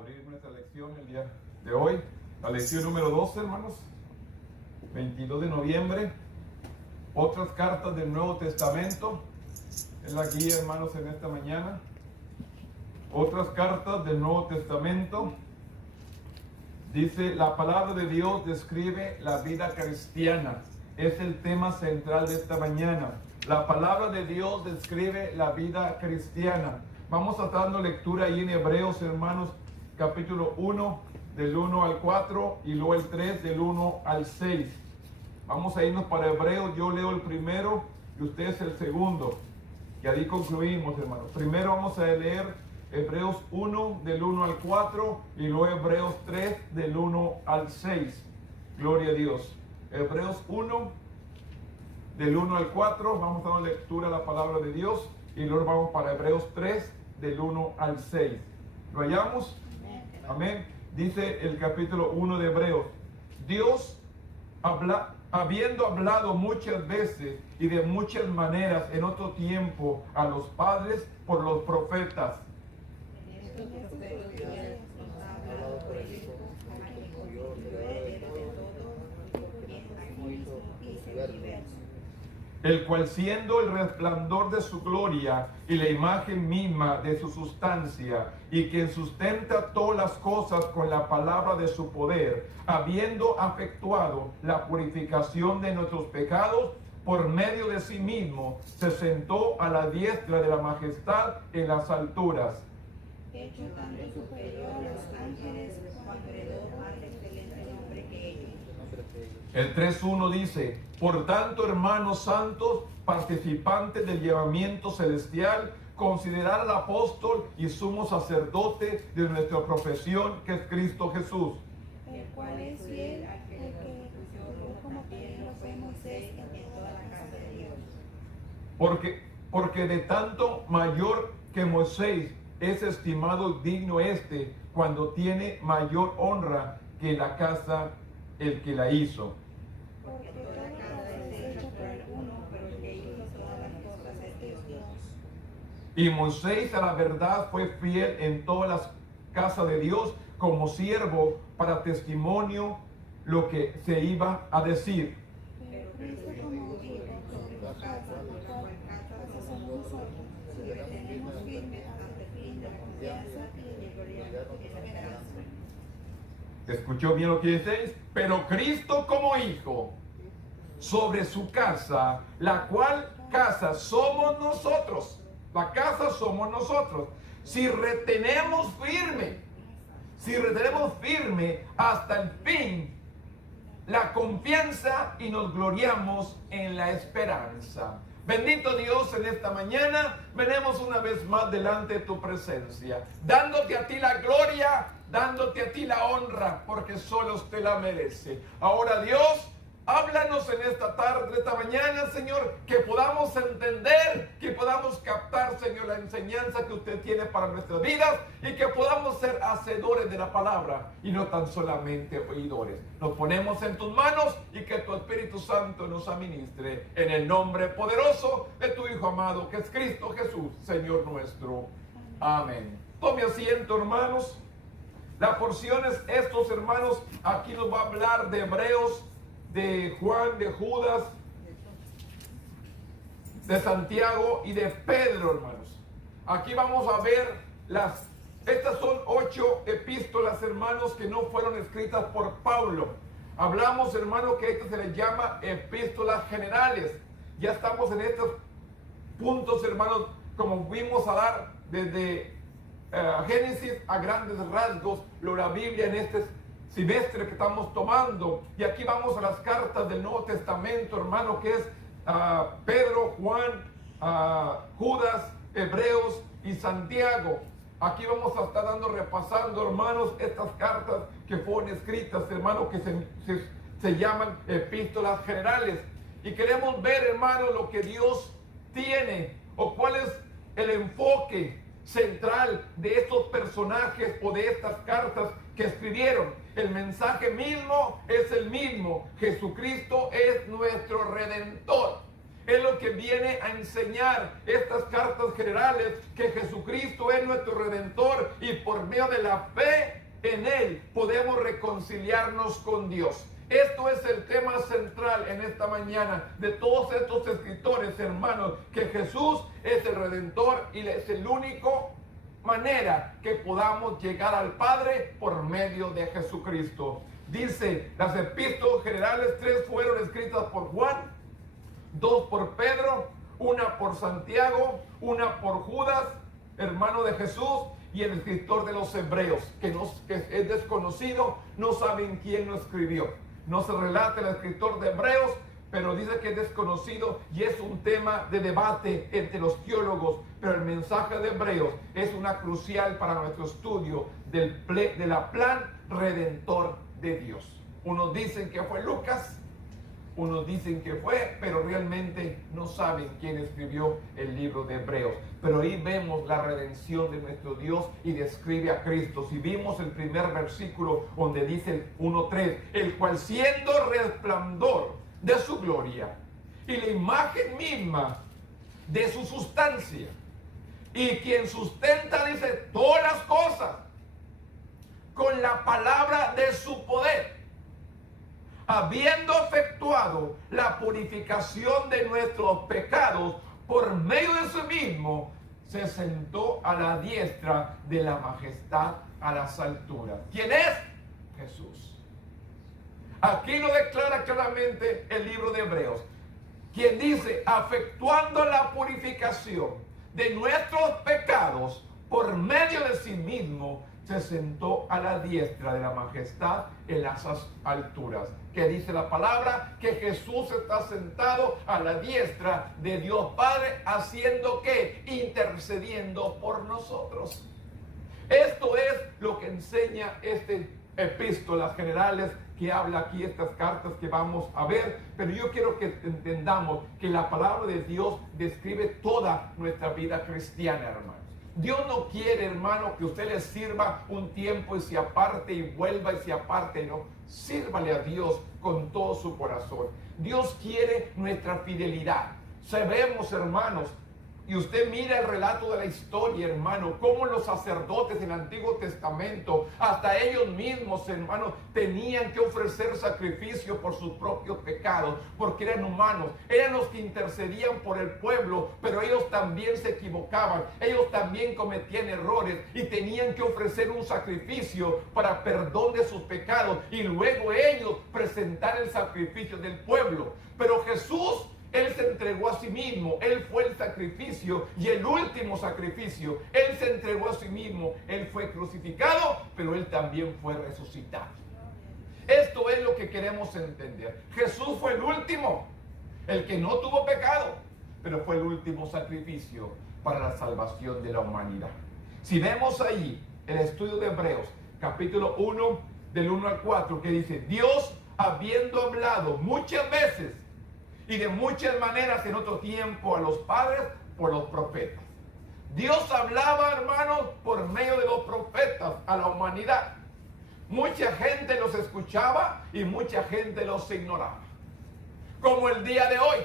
abrir nuestra lección el día de hoy. La lección número 12, hermanos. 22 de noviembre. Otras cartas del Nuevo Testamento. Es la guía, hermanos, en esta mañana. Otras cartas del Nuevo Testamento. Dice, la palabra de Dios describe la vida cristiana. Es el tema central de esta mañana. La palabra de Dios describe la vida cristiana. Vamos a estar dando lectura ahí en Hebreos, hermanos, capítulo 1, del 1 al 4, y luego el 3, del 1 al 6. Vamos a irnos para Hebreos. Yo leo el primero y ustedes el segundo. Y ahí concluimos, hermanos. Primero vamos a leer Hebreos 1, del 1 al 4, y luego Hebreos 3, del 1 al 6. Gloria a Dios. Hebreos 1, del 1 al 4, vamos a dar lectura a la palabra de Dios, y luego vamos para Hebreos 3, del 1 al 6. ¿Lo hallamos? Amén. Dice el capítulo 1 de Hebreos: Dios, habiendo hablado muchas veces y de muchas maneras en otro tiempo a los padres por los profetas, el cual siendo el resplandor de su gloria y la imagen misma de su sustancia, y quien sustenta todas las cosas con la palabra de su poder, habiendo efectuado la purificación de nuestros pecados, por medio de sí mismo, se sentó a la diestra de la majestad en las alturas. Hecho tanto superior a los ángeles, cuando heredó más excelente nombre que ellos. El 3.1 dice: por tanto, hermanos santos, participantes del llamamiento celestial, considerad al apóstol y sumo sacerdote de nuestra profesión, que es Cristo Jesús, El cual es fiel, el que juró como también lo fue Moisés en toda la casa de Dios. porque de tanto mayor que Moisés es estimado digno este, cuando tiene mayor honra que la casa el que la hizo. Porque toda la casa es hecha por alguno, pero el que hizo todas las cosas es Dios. Y Moisés a la verdad fue fiel en todas las casas de Dios como siervo para testimonio lo que se iba a decir. Pero Cristo como hijo sobre la casa, por la cual casa somos nosotros, si retenemos firme hasta el fin la confianza y la gloriosa esperanza. ¿Escuchó bien lo que dice? Pero Cristo como hijo sobre su casa, la cual casa somos nosotros. La casa somos nosotros. Si retenemos firme hasta el fin la confianza y nos gloriamos en la esperanza. Bendito Dios, en esta mañana venimos una vez más delante de tu presencia, dándote a ti la gloria, dándote a ti la honra, porque solo usted la merece. Ahora, Dios, háblanos en esta tarde, esta mañana, Señor, que podamos entender, que podamos captar, Señor, la enseñanza que usted tiene para nuestras vidas, y que podamos ser hacedores de la palabra y no tan solamente oidores. Nos ponemos en tus manos y que tu Espíritu Santo nos administre en el nombre poderoso de tu Hijo amado, que es Cristo Jesús, Señor nuestro. Amén. Tome asiento, hermanos. La porción es estos, hermanos. Aquí nos va a hablar de Hebreos, de Juan, de Judas, de Santiago y de Pedro, hermanos. Aquí vamos a ver estas son 8 epístolas, hermanos, que no fueron escritas por Pablo. Hablamos, hermanos, que esto se les llama epístolas generales. Ya estamos en estos puntos, hermanos, como vimos a dar desde Génesis a grandes rasgos, la Biblia en este semestre que estamos tomando. Y aquí vamos a las cartas del Nuevo Testamento, hermano, que es Pedro, Juan, Judas, Hebreos y Santiago. Aquí vamos a estar repasando, hermanos, estas cartas que fueron escritas, hermanos, que se llaman epístolas generales. Y queremos ver, hermanos, lo que Dios tiene, o cuál es el enfoque central de estos personajes o de estas cartas que escribieron. El mensaje mismo es el mismo: Jesucristo es nuestro Redentor. Es lo que viene a enseñar estas cartas generales, que Jesucristo es nuestro Redentor y por medio de la fe en Él podemos reconciliarnos con Dios. Esto es el tema central en esta mañana de todos estos escritores, hermanos, que Jesús es el Redentor y es el único manera que podamos llegar al Padre por medio de Jesucristo. Dice, las epístolas generales, 3 fueron escritas por Juan, 2 por Pedro, 1 por Santiago, 1 por Judas, hermano de Jesús, y el escritor de los Hebreos, que es desconocido, no saben quién lo escribió. No se relata el escritor de Hebreos, pero dice que es desconocido y es un tema de debate entre los teólogos. Pero el mensaje de Hebreos es una crucial para nuestro estudio de la plan redentor de Dios. Unos dicen que fue Lucas, unos dicen que fue, pero realmente no saben quién escribió el libro de Hebreos. Pero ahí vemos la redención de nuestro Dios y describe a Cristo. Si vimos el primer versículo donde dice 1:3, el cual siendo resplandor de su gloria y la imagen misma de su sustancia, y quien sustenta, dice, todas las cosas con la palabra de su poder, habiendo efectuado la purificación de nuestros pecados por medio de sí mismo, se sentó a la diestra de la majestad a las alturas. ¿Quién es? Jesús. Aquí lo declara claramente el libro de Hebreos, quien dice, efectuando la purificación de nuestros pecados por medio de sí mismo, se sentó a la diestra de la majestad en las alturas. Que dice la palabra que Jesús está sentado a la diestra de Dios Padre, haciendo que intercediendo por nosotros. Esto es lo que enseña este epístolas generales que habla aquí, estas cartas que vamos a ver. Pero yo quiero que entendamos que la palabra de Dios describe toda nuestra vida cristiana, hermano. Dios no quiere, hermano, que usted le sirva un tiempo y se aparte y vuelva y se aparte. No, sírvale a Dios con todo su corazón. Dios quiere nuestra fidelidad. Sabemos, hermanos, y usted mira el relato de la historia, hermano, cómo los sacerdotes del Antiguo Testamento, hasta ellos mismos, hermano, tenían que ofrecer sacrificio por sus propios pecados, porque eran humanos, eran los que intercedían por el pueblo, pero ellos también se equivocaban, ellos también cometían errores y tenían que ofrecer un sacrificio para perdón de sus pecados y luego ellos presentar el sacrificio del pueblo. Pero Jesús, Él se entregó a sí mismo, Él fue el sacrificio y el último sacrificio. Él se entregó a sí mismo, Él fue crucificado, pero Él también fue resucitado. Esto es lo que queremos entender. Jesús fue el último, el que no tuvo pecado, pero fue el último sacrificio para la salvación de la humanidad. Si vemos ahí el estudio de Hebreos, capítulo 1, del 1 al 4, que dice, Dios, habiendo hablado muchas veces y de muchas maneras en otro tiempo a los padres por los profetas. Dios hablaba, hermanos, por medio de los profetas a la humanidad. Mucha gente los escuchaba y mucha gente los ignoraba. Como el día de hoy.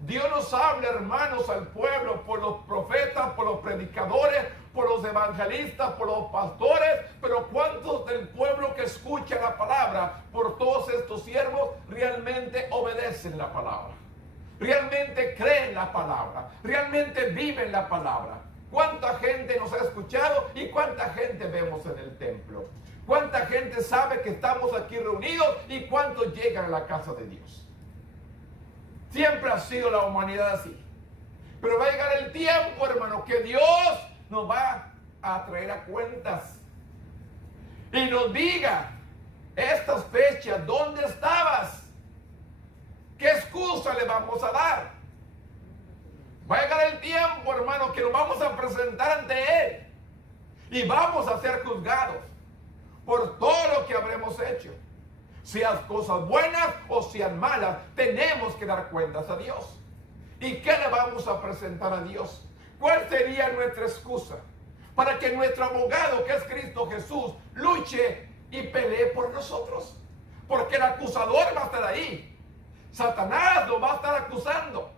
Dios nos habla, hermanos, al pueblo por los profetas, por los predicadores, por los evangelistas, por los pastores. Pero ¿cuántos del pueblo que escucha la palabra, por todos estos siervos, realmente obedecen la palabra? Realmente creen la palabra, realmente viven la palabra. ¿Cuánta gente nos ha escuchado y cuánta gente vemos en el templo? ¿Cuánta gente sabe que estamos aquí reunidos y cuántos llegan a la casa de Dios? Siempre ha sido la humanidad así. Pero va a llegar el tiempo, hermano, que Dios nos va a traer a cuentas y nos diga, estas fechas, ¿dónde estabas? ¿Qué excusa le vamos a dar? Va a llegar el tiempo, hermano, que nos vamos a presentar ante Él y vamos a ser juzgados por todo lo que habremos hecho. Sean cosas buenas o sean malas, tenemos que dar cuentas a Dios. ¿Y qué le vamos a presentar a Dios? ¿Cuál sería nuestra excusa? Para que nuestro abogado, que es Cristo Jesús, luche y pelee por nosotros. Porque el acusador va a estar ahí. Satanás lo va a estar acusando.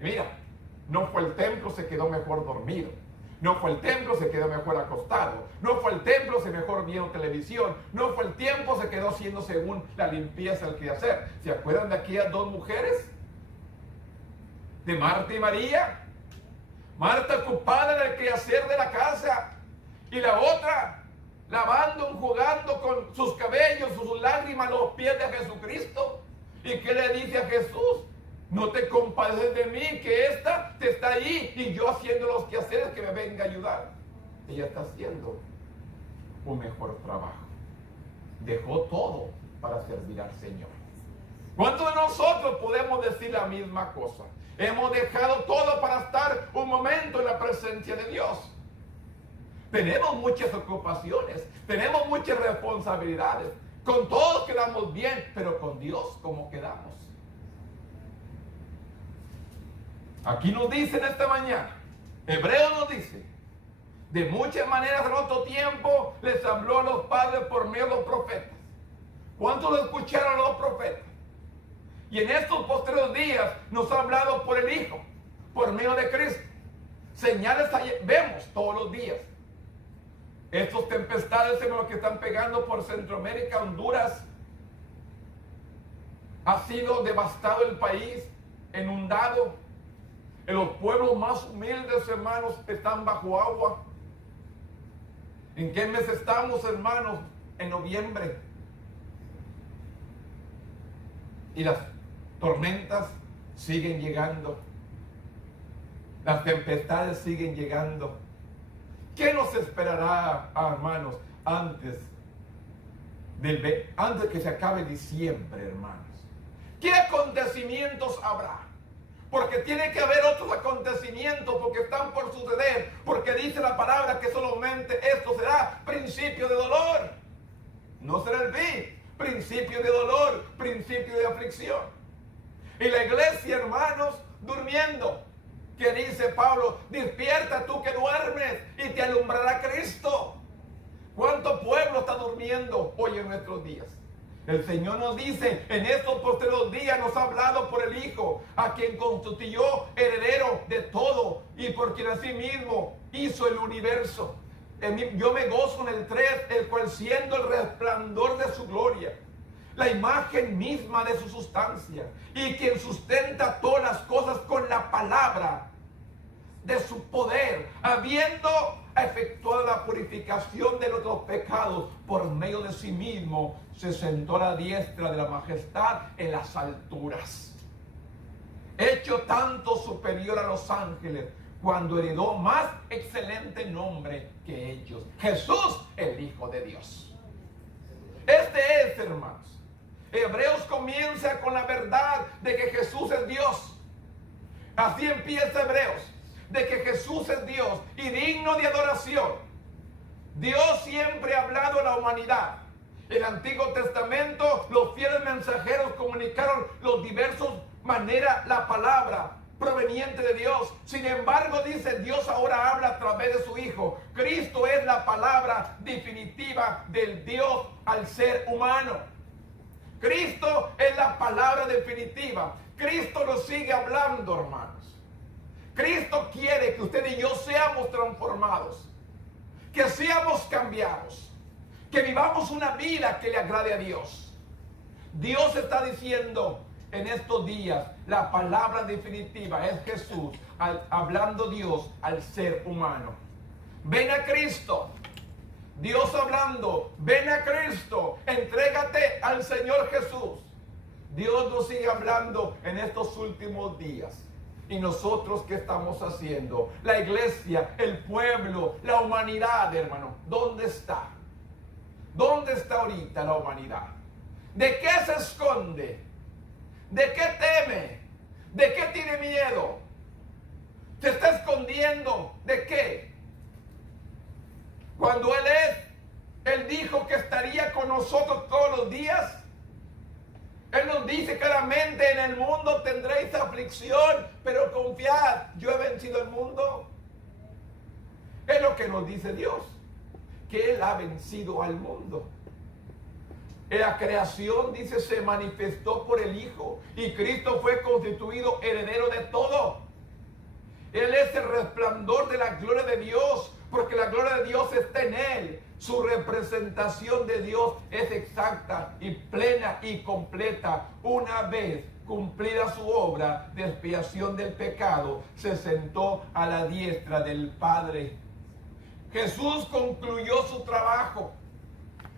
Y mira, no fue el templo, se quedó mejor dormido. No fue el templo, se quedó mejor acostado. No fue el templo, se mejor viendo televisión. No fue el tiempo, se quedó haciendo según la limpieza, el quehacer. ¿Se acuerdan de aquellas dos mujeres? De Marta y María. Marta ocupada en el quehacer de la casa. Y la otra lavando, enjugando con sus cabellos, sus lágrimas, los pies de Jesucristo. ¿Y qué le dice a Jesús? No te compadeces de mí, que esta te está allí y yo haciendo los quehaceres, que me venga a ayudar. Ella está haciendo un mejor trabajo. Dejó todo para servir al Señor. ¿Cuántos de nosotros podemos decir la misma cosa? Hemos dejado todo para estar un momento en la presencia de Dios. Tenemos muchas ocupaciones, tenemos muchas responsabilidades. Con todos quedamos bien, pero con Dios, ¿cómo quedamos? Aquí nos dice en esta mañana, Hebreo nos dice, de muchas maneras en otro tiempo les habló a los padres por medio de los profetas. ¿Cuántos lo escucharon a los profetas? Y en estos posteriores días nos ha hablado por el Hijo, por medio de Cristo. Señales vemos todos los días. Estos tempestades en los que están pegando por Centroamérica, Honduras, ha sido devastado el país, inundado. En los pueblos más humildes, hermanos, están bajo agua. ¿En qué mes estamos, hermanos? En noviembre. Y las tormentas siguen llegando. Las tempestades siguen llegando. ¿Qué nos esperará, hermanos, antes de que se acabe diciembre, hermanos? ¿Qué acontecimientos habrá? Porque tiene que haber otros acontecimientos, porque están por suceder, porque dice la palabra que solamente esto será principio de dolor. No será el fin, principio de dolor, principio de aflicción. Y la iglesia, hermanos, durmiendo. Que dice Pablo, despierta tú que duermes y te alumbrará Cristo. ¿Cuánto pueblo está durmiendo hoy en nuestros días? El Señor nos dice, en estos posteriores días nos ha hablado por el Hijo, a quien constituyó heredero de todo y por quien asimismo hizo el universo. Yo me gozo en el 3, el cual siendo el resplandor de su gloria, la imagen misma de su sustancia, y quien sustenta todas las cosas con la palabra de su poder, habiendo efectuado la purificación de nuestros pecados por medio de sí mismo, se sentó a la diestra de la majestad en las alturas, hecho tanto superior a los ángeles, cuando heredó más excelente nombre que ellos, Jesús, el Hijo de Dios. Este es, hermanos, Hebreos comienza con la verdad de que Jesús es Dios. Así empieza Hebreos, de que Jesús es Dios y digno de adoración. Dios siempre ha hablado a la humanidad. En el Antiguo Testamento los fieles mensajeros comunicaron los diversos maneras la palabra proveniente de Dios. Sin embargo, dice, Dios ahora habla a través de su Hijo. Cristo es la palabra definitiva del Dios al ser humano. Cristo es la palabra definitiva. Cristo nos sigue hablando, hermanos. Cristo quiere que usted y yo seamos transformados, que seamos cambiados, que vivamos una vida que le agrade a Dios. Dios está diciendo en estos días, la palabra definitiva es Jesús, hablando Dios al ser humano. Ven a Cristo. Dios hablando, ven a Cristo, entrégate al Señor Jesús. Dios nos sigue hablando en estos últimos días. ¿Y nosotros qué estamos haciendo? La iglesia, el pueblo, la humanidad, hermano, ¿dónde está? ¿Dónde está ahorita la humanidad? ¿De qué se esconde? ¿De qué teme? ¿De qué tiene miedo? ¿Se está escondiendo? ¿De qué? Cuando Él dijo que estaría con nosotros todos los días. Él nos dice claramente, en el mundo tendréis aflicción, pero confiad, yo he vencido el mundo. Es lo que nos dice Dios, que Él ha vencido al mundo. En la creación, dice, se manifestó por el Hijo, y Cristo fue constituido heredero de todo. Él es el resplandor de la gloria de Dios, porque la gloria de Dios está en Él. Su representación de Dios es exacta y plena y completa. Una vez cumplida su obra de expiación del pecado, se sentó a la diestra del Padre. Jesús concluyó su trabajo.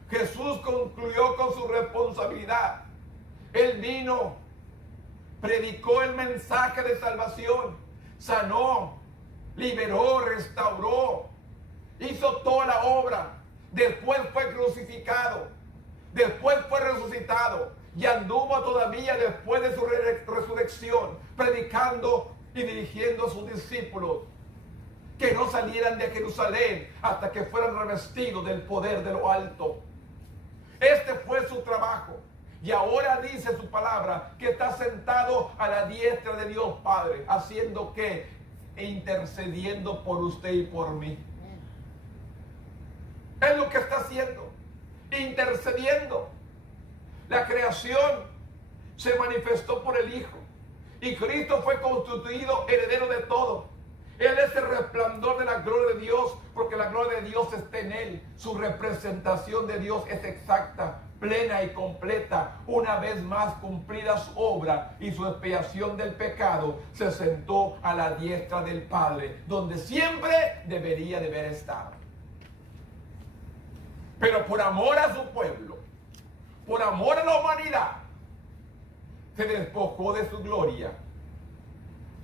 Jesús concluyó con su responsabilidad. Él vino, predicó el mensaje de salvación, sanó, liberó, restauró, hizo toda la obra. Después fue crucificado, después fue resucitado y anduvo todavía después de su resurrección, predicando y dirigiendo a sus discípulos que no salieran de Jerusalén hasta que fueran revestidos del poder de lo alto. Este fue su trabajo. Y ahora dice su palabra que está sentado a la diestra de Dios Padre, haciendo que intercediendo por usted y por mí. Es lo que está haciendo, intercediendo. La creación se manifestó por el Hijo y Cristo fue constituido heredero de todo. Él es el resplandor de la gloria de Dios, porque la gloria de Dios está en Él. Su representación de Dios es exacta, plena y completa. Una vez más cumplida su obra y su expiación del pecado, se sentó a la diestra del Padre, donde siempre debería de haber estado. Pero por amor a su pueblo, por amor a la humanidad, se despojó de su gloria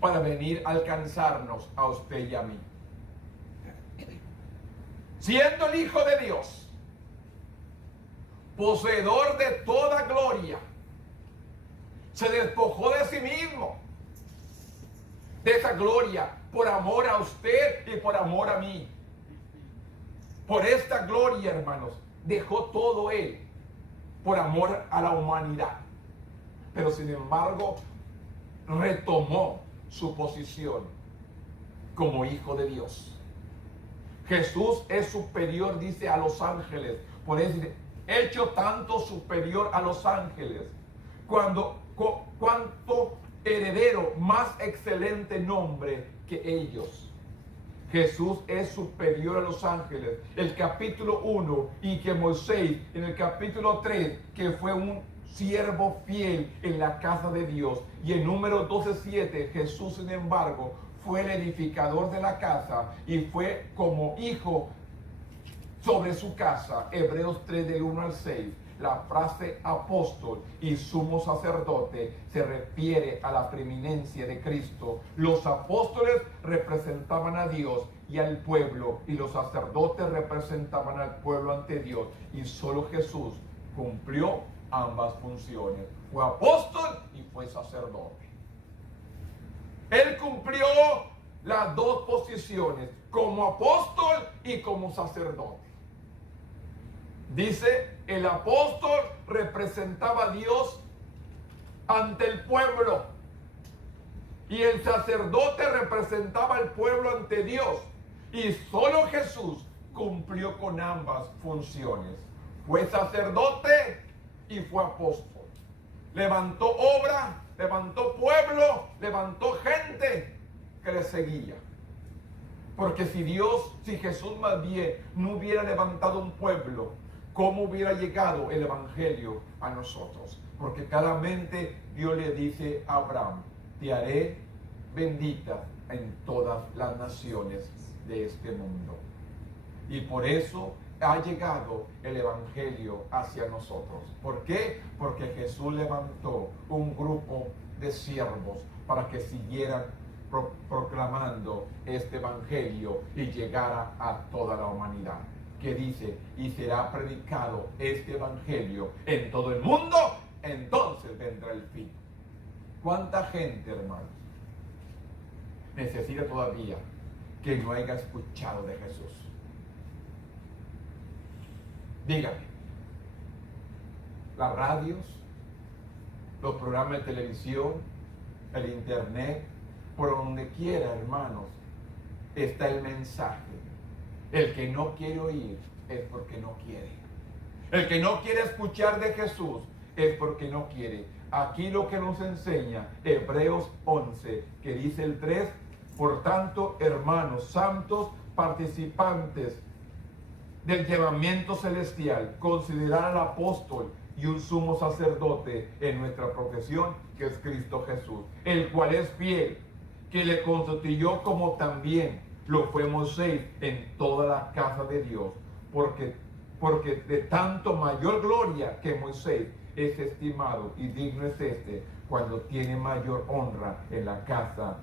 para venir a alcanzarnos a usted y a mí. Siendo el Hijo de Dios, poseedor de toda gloria, se despojó de sí mismo, de esa gloria, por amor a usted y por amor a mí. Por esta gloria, hermanos, dejó todo Él por amor a la humanidad. Pero sin embargo, retomó su posición como Hijo de Dios. Jesús es superior, dice, a los ángeles. Por eso dice, hecho tanto superior a los ángeles. Cuanto heredero más excelente nombre que ellos. Jesús es superior a los ángeles. El capítulo 1, y que Moisés en el capítulo 3, que fue un siervo fiel en la casa de Dios. Y en número 12:7, Jesús, sin embargo, fue el edificador de la casa y fue como hijo sobre su casa. Hebreos 3, del 1 al 6. La frase apóstol y sumo sacerdote se refiere a la preeminencia de Cristo. Los apóstoles representaban a Dios y al pueblo, y los sacerdotes representaban al pueblo ante Dios. Y solo Jesús cumplió ambas funciones. Fue apóstol y fue sacerdote. Él cumplió las dos posiciones, como apóstol y como sacerdote. Dice, el apóstol representaba a Dios ante el pueblo y el sacerdote representaba al pueblo ante Dios. Y solo Jesús cumplió con ambas funciones. Fue sacerdote y fue apóstol. Levantó obra, levantó pueblo, levantó gente que le seguía. Porque si Jesús más bien no hubiera levantado un pueblo, ¿cómo hubiera llegado el evangelio a nosotros? Porque claramente Dios le dice a Abraham, te haré bendita en todas las naciones de este mundo. Y por eso ha llegado el evangelio hacia nosotros. ¿Por qué? Porque Jesús levantó un grupo de siervos para que siguieran proclamando este evangelio y llegara a toda la humanidad. Que dice, y será predicado este evangelio en todo el mundo, entonces vendrá el fin. ¿Cuánta gente, hermanos, necesita todavía que no haya escuchado de Jesús? Dígame, las radios, los programas de televisión, el internet, por donde quiera, hermanos, está el mensaje. El que no quiere oír es porque no quiere. El que no quiere escuchar de Jesús es porque no quiere. Aquí lo que nos enseña Hebreos 11, que dice el 3, Por tanto, hermanos santos, participantes del llamamiento celestial, considerar al apóstol y un sumo sacerdote en nuestra profesión, que es Cristo Jesús, el cual es fiel, que le constituyó como también lo fue Moisés en toda la casa de Dios, porque de tanto mayor gloria que Moisés es estimado y digno es este, cuando tiene mayor honra en la casa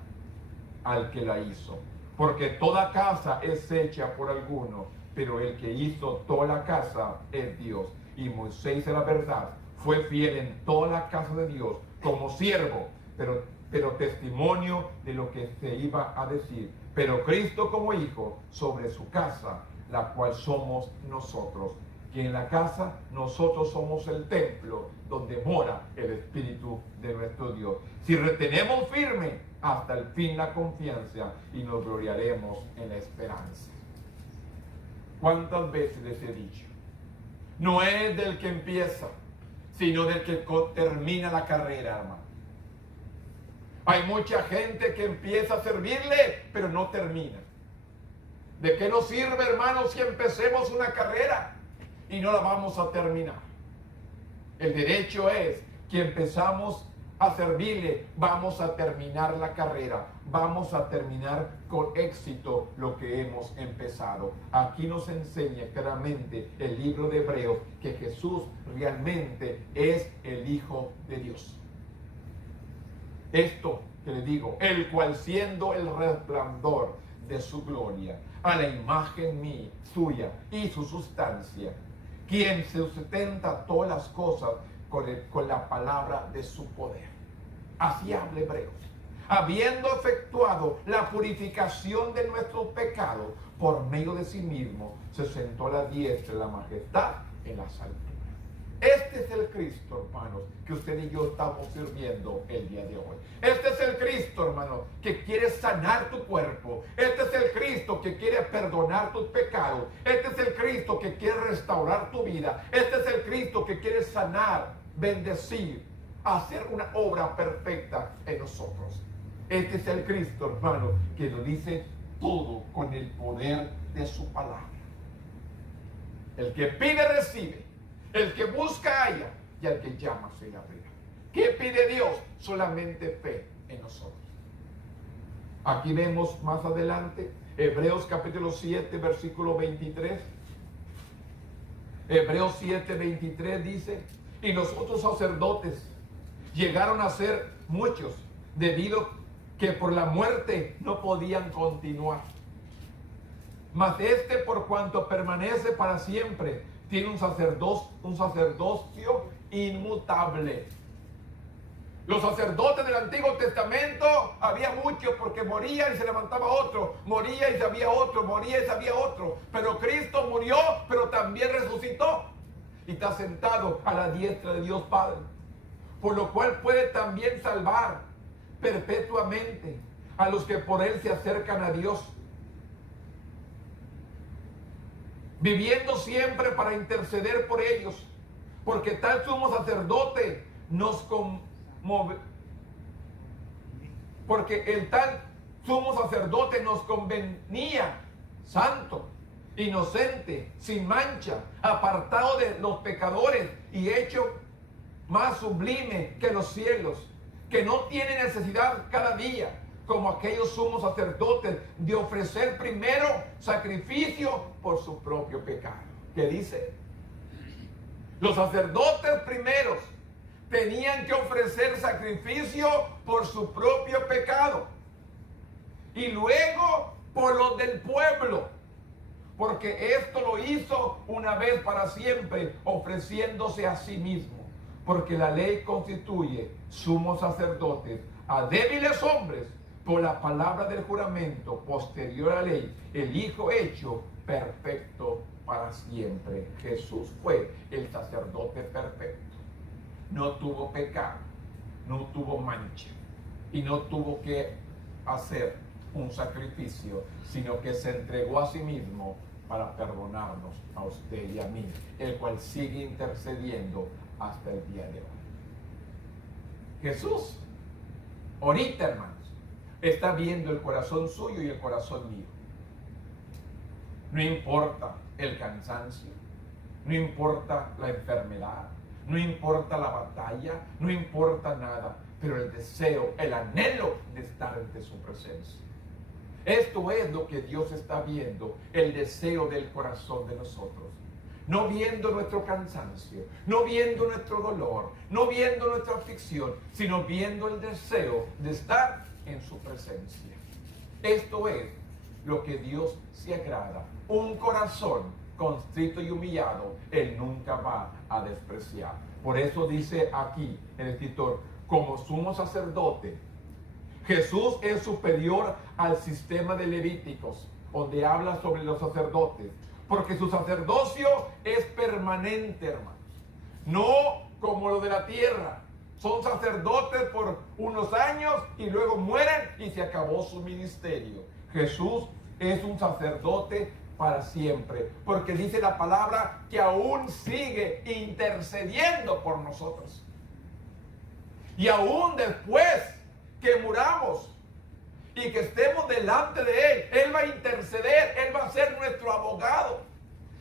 al que la hizo. Porque toda casa es hecha por alguno, pero el que hizo toda la casa es Dios. Y Moisés, en la verdad, fue fiel en toda la casa de Dios como siervo, pero testimonio de lo que se iba a decir. Pero Cristo como hijo sobre su casa, la cual somos nosotros. Y en la casa nosotros somos el templo donde mora el Espíritu de nuestro Dios. Si retenemos firme hasta el fin la confianza, y nos gloriaremos en la esperanza. ¿Cuántas veces les he dicho? No es del que empieza, sino del que termina la carrera, hermano. Hay mucha gente que empieza a servirle, pero no termina. ¿De qué nos sirve, hermano, si empecemos una carrera y no la vamos a terminar? El derecho es que empezamos a servirle, vamos a terminar la carrera, vamos a terminar con éxito lo que hemos empezado. Aquí nos enseña claramente el libro de Hebreos que Jesús realmente es el Hijo de Dios. Esto que le digo, el cual siendo el resplandor de su gloria, a la imagen suya y su sustancia, quien sustenta todas las cosas con la palabra de su poder. Así habla Hebreos. Habiendo efectuado la purificación de nuestros pecados por medio de sí mismo, se sentó a la diestra de la majestad en las alturas. Este es el Cristo, hermanos, que usted y yo estamos sirviendo el día de hoy. Este es el Cristo, hermano, que quiere sanar tu cuerpo. Este es el Cristo que quiere perdonar tus pecados. Este es el Cristo que quiere restaurar tu vida. Este es el Cristo que quiere sanar, bendecir, hacer una obra perfecta en nosotros. Este es el Cristo, hermano, que lo dice todo con el poder de su palabra. El que pide, recibe. El que busca, halla. Y al que llama, se le abrirá. ¿Qué pide Dios? Solamente fe en nosotros. Aquí vemos más adelante, Hebreos capítulo 7, versículo 23. Hebreos 7, 23 dice: y los otros sacerdotes llegaron a ser muchos, debido que por la muerte no podían continuar. Mas este, por cuanto permanece para siempre, tiene un sacerdocio inmutable. Los sacerdotes del Antiguo Testamento había muchos, porque moría y se levantaba otro, moría y se había otro, moría y se había otro. Pero Cristo murió, pero también resucitó y está sentado a la diestra de Dios Padre, por lo cual puede también salvar perpetuamente a los que por él se acercan a Dios, viviendo siempre para interceder por ellos, porque tal sumo sacerdote nos conmueve, porque el tal sumo sacerdote nos convenía santo, inocente, sin mancha, apartado de los pecadores y hecho más sublime que los cielos, que no tiene necesidad cada día, como aquellos sumos sacerdotes, de ofrecer primero sacrificio por su propio pecado. ¿Qué dice? Los sacerdotes primeros tenían que ofrecer sacrificio por su propio pecado y luego por los del pueblo, porque esto lo hizo una vez para siempre, ofreciéndose a sí mismo, porque la ley constituye sumos sacerdotes a débiles hombres por la palabra del juramento posterior a la ley, el Hijo hecho perfecto para siempre. Jesús fue el sacerdote perfecto. No tuvo pecado, no tuvo mancha y no tuvo que hacer un sacrificio, sino que se entregó a sí mismo para perdonarnos a usted y a mí, el cual sigue intercediendo hasta el día de hoy. Jesús, ahorita, hermanos, está viendo el corazón suyo y el corazón mío. No importa el cansancio, no importa la enfermedad, no importa la batalla, no importa nada, pero el deseo, el anhelo de estar ante su presencia. Esto es lo que Dios está viendo, el deseo del corazón de nosotros. No viendo nuestro cansancio, no viendo nuestro dolor, no viendo nuestra aflicción, sino viendo el deseo de estar en su presencia. Esto es lo que Dios se agrada. Un corazón contrito y humillado, Él nunca va a despreciar. Por eso dice aquí el escritor, como sumo sacerdote, Jesús es superior al sistema de Levíticos, donde habla sobre los sacerdotes, porque su sacerdocio es permanente, hermanos. No como lo de la tierra. Son sacerdotes por unos años y luego mueren y se acabó su ministerio. Jesús es un sacerdote para siempre, porque dice la palabra que aún sigue intercediendo por nosotros. Y aún después que muramos y que estemos delante de Él, Él va a interceder, Él va a ser nuestro abogado.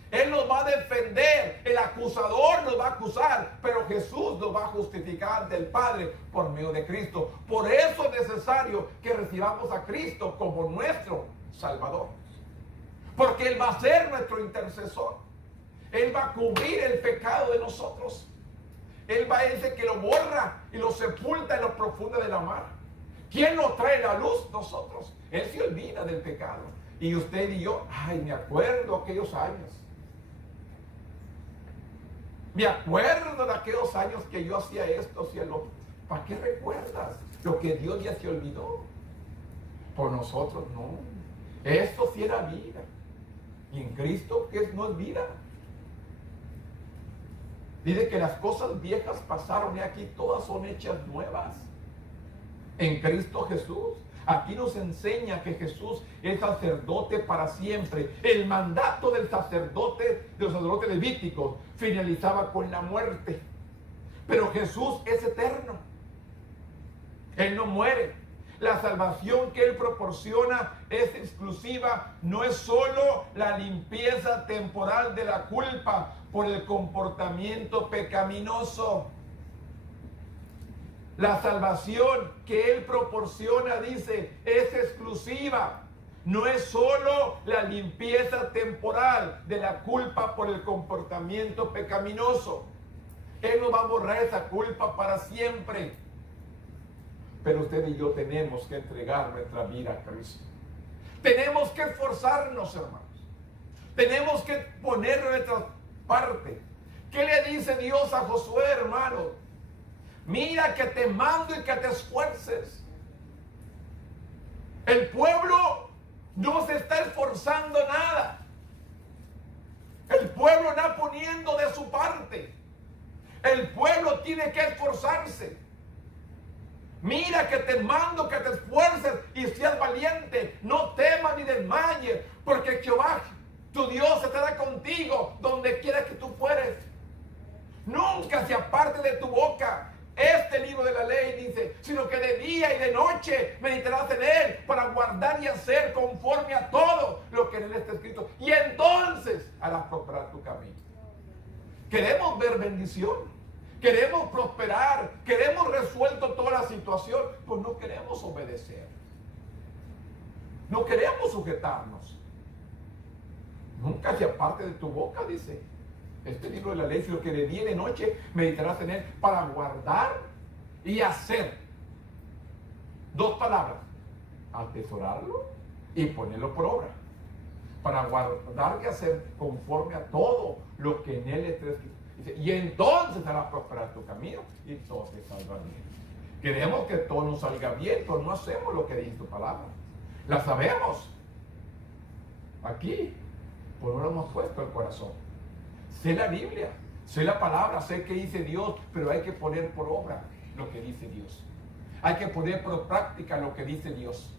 Él nos va a defender, el acusador nos va a acusar, pero Jesús nos va a justificar ante el Padre por medio de Cristo. Por eso es necesario que recibamos a Cristo como nuestro Salvador. Porque Él va a ser nuestro intercesor. Él va a cubrir el pecado de nosotros. Él va a ser que lo borra y lo sepulta en lo profundo de la mar. ¿Quién nos trae la luz? Nosotros. Él se olvida del pecado. Y usted y yo, ay, me acuerdo aquellos años. Me acuerdo de aquellos años que yo hacía esto, hacía lo otro. ¿Para qué recuerdas? Lo que Dios ya se olvidó. Por nosotros no. Esto sí era vida. Y en Cristo, ¿qué no es vida? Dice que las cosas viejas pasaron y aquí todas son hechas nuevas. En Cristo Jesús. Aquí nos enseña que Jesús es sacerdote para siempre. El mandato del sacerdote, de los sacerdotes levíticos, finalizaba con la muerte. Pero Jesús es eterno. Él no muere. La salvación que Él proporciona es exclusiva. No es solo la limpieza temporal de la culpa por el comportamiento pecaminoso. La salvación que Él proporciona, dice, es exclusiva. No es solo la limpieza temporal de la culpa por el comportamiento pecaminoso. Él nos va a borrar esa culpa para siempre. Pero usted y yo tenemos que entregar nuestra vida a Cristo. Tenemos que esforzarnos, hermanos. Tenemos que poner nuestra parte. ¿Qué le dice Dios a Josué, hermano? Mira que te mando y que te esfuerces. El pueblo no se está esforzando nada. El pueblo está poniendo de su parte. El pueblo tiene que esforzarse. Mira que te mando que te esfuerces y seas valiente. No temas ni desmayes, porque Jehová, tu Dios, estará contigo donde quiera que tú fueres. Nunca se aparte de tu boca este libro de la ley, dice, sino que de día y de noche meditarás en él para guardar y hacer conforme a todo lo que en él está escrito. Y entonces harás prosperar tu camino. Queremos ver bendición. Queremos prosperar, queremos resuelto toda la situación, pues no queremos obedecer. No queremos sujetarnos. Nunca se aparte de tu boca, dice este libro de la ley, sino que de día y de noche meditarás en él para guardar y hacer. Dos palabras: atesorarlo y ponerlo por obra. Para guardar y hacer conforme a todo lo que en él está escrito. Y entonces hará prosperar tu camino y todo te saldrá bien. Queremos que todo nos salga bien, pero no hacemos lo que dice tu palabra. La sabemos. Aquí, pues no lo hemos puesto el corazón. Sé la Biblia, sé la palabra, sé que dice Dios, pero hay que poner por obra lo que dice Dios. Hay que poner por práctica lo que dice Dios.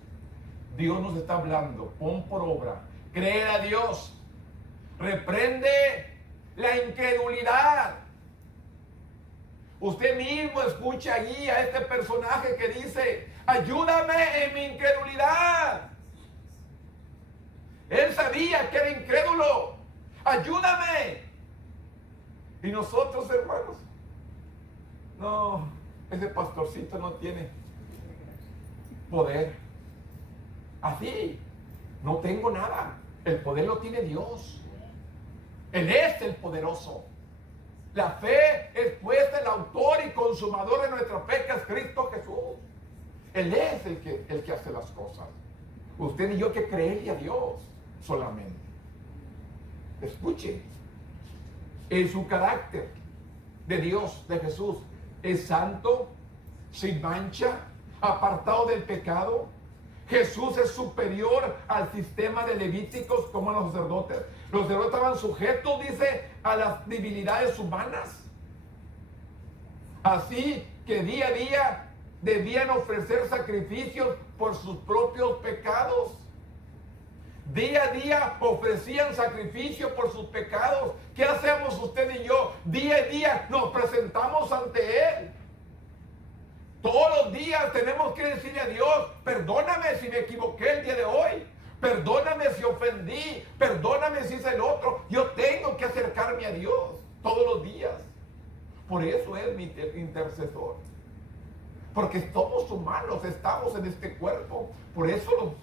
Dios nos está hablando, pon por obra, cree a Dios, reprende la incredulidad. Usted mismo escucha allí a este personaje que dice: ayúdame en mi incredulidad. Él sabía que era incrédulo. Ayúdame. Y nosotros, hermanos, no, ese pastorcito no tiene poder. Así, no tengo nada. El poder lo tiene Dios. Él es el poderoso. La fe es pues el autor y consumador de nuestra fe, que es Cristo Jesús. Él es el que hace las cosas. Usted y yo hay que creerle a Dios solamente. Escuche, en su carácter de Dios, de Jesús, es santo, sin mancha, apartado del pecado. Jesús es superior al sistema de levíticos como a los sacerdotes. Los sacerdotes estaban sujetos, dice, a las debilidades humanas. Así que día a día debían ofrecer sacrificios por sus propios pecados. Día a día ofrecían sacrificio por sus pecados. ¿Qué hacemos usted y yo? Día a día nos presentamos ante Él. Todos los días tenemos que decirle a Dios, perdóname si me equivoqué el día de hoy. Perdóname si ofendí. Perdóname si hice el otro. Yo tengo que acercarme a Dios todos los días. Por eso es mi intercesor. Porque somos humanos, estamos en este cuerpo. Por eso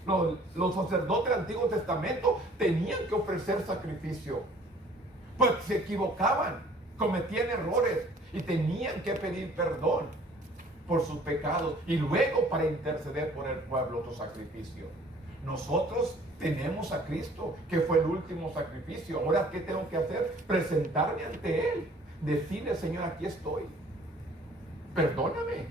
los sacerdotes del Antiguo Testamento tenían que ofrecer sacrificio. Porque se equivocaban, cometían errores y tenían que pedir perdón por sus pecados y luego para interceder por el pueblo otro sacrificio. Nosotros tenemos a Cristo, que fue el último sacrificio. Ahora, ¿qué tengo que hacer? Presentarme ante Él. Decirle, Señor, aquí estoy. Perdóname.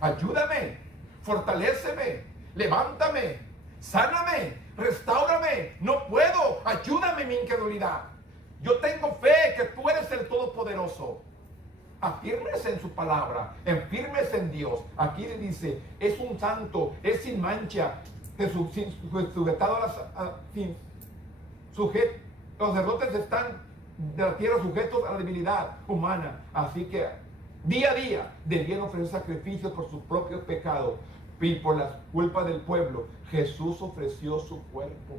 Ayúdame. Fortaléceme. Levántame. Sáname. Restáurame. No puedo. Ayúdame en mi incredulidad. Yo tengo fe que tú eres el Todopoderoso. Afírmese en su palabra, enfírmese en Dios. Aquí le dice, es un santo, es sin mancha, sujetado los sacerdotes están de la tierra sujetos a la debilidad humana. Así que día a día debían ofrecer sacrificios por sus propios pecados y por las culpas del pueblo. Jesús ofreció su cuerpo.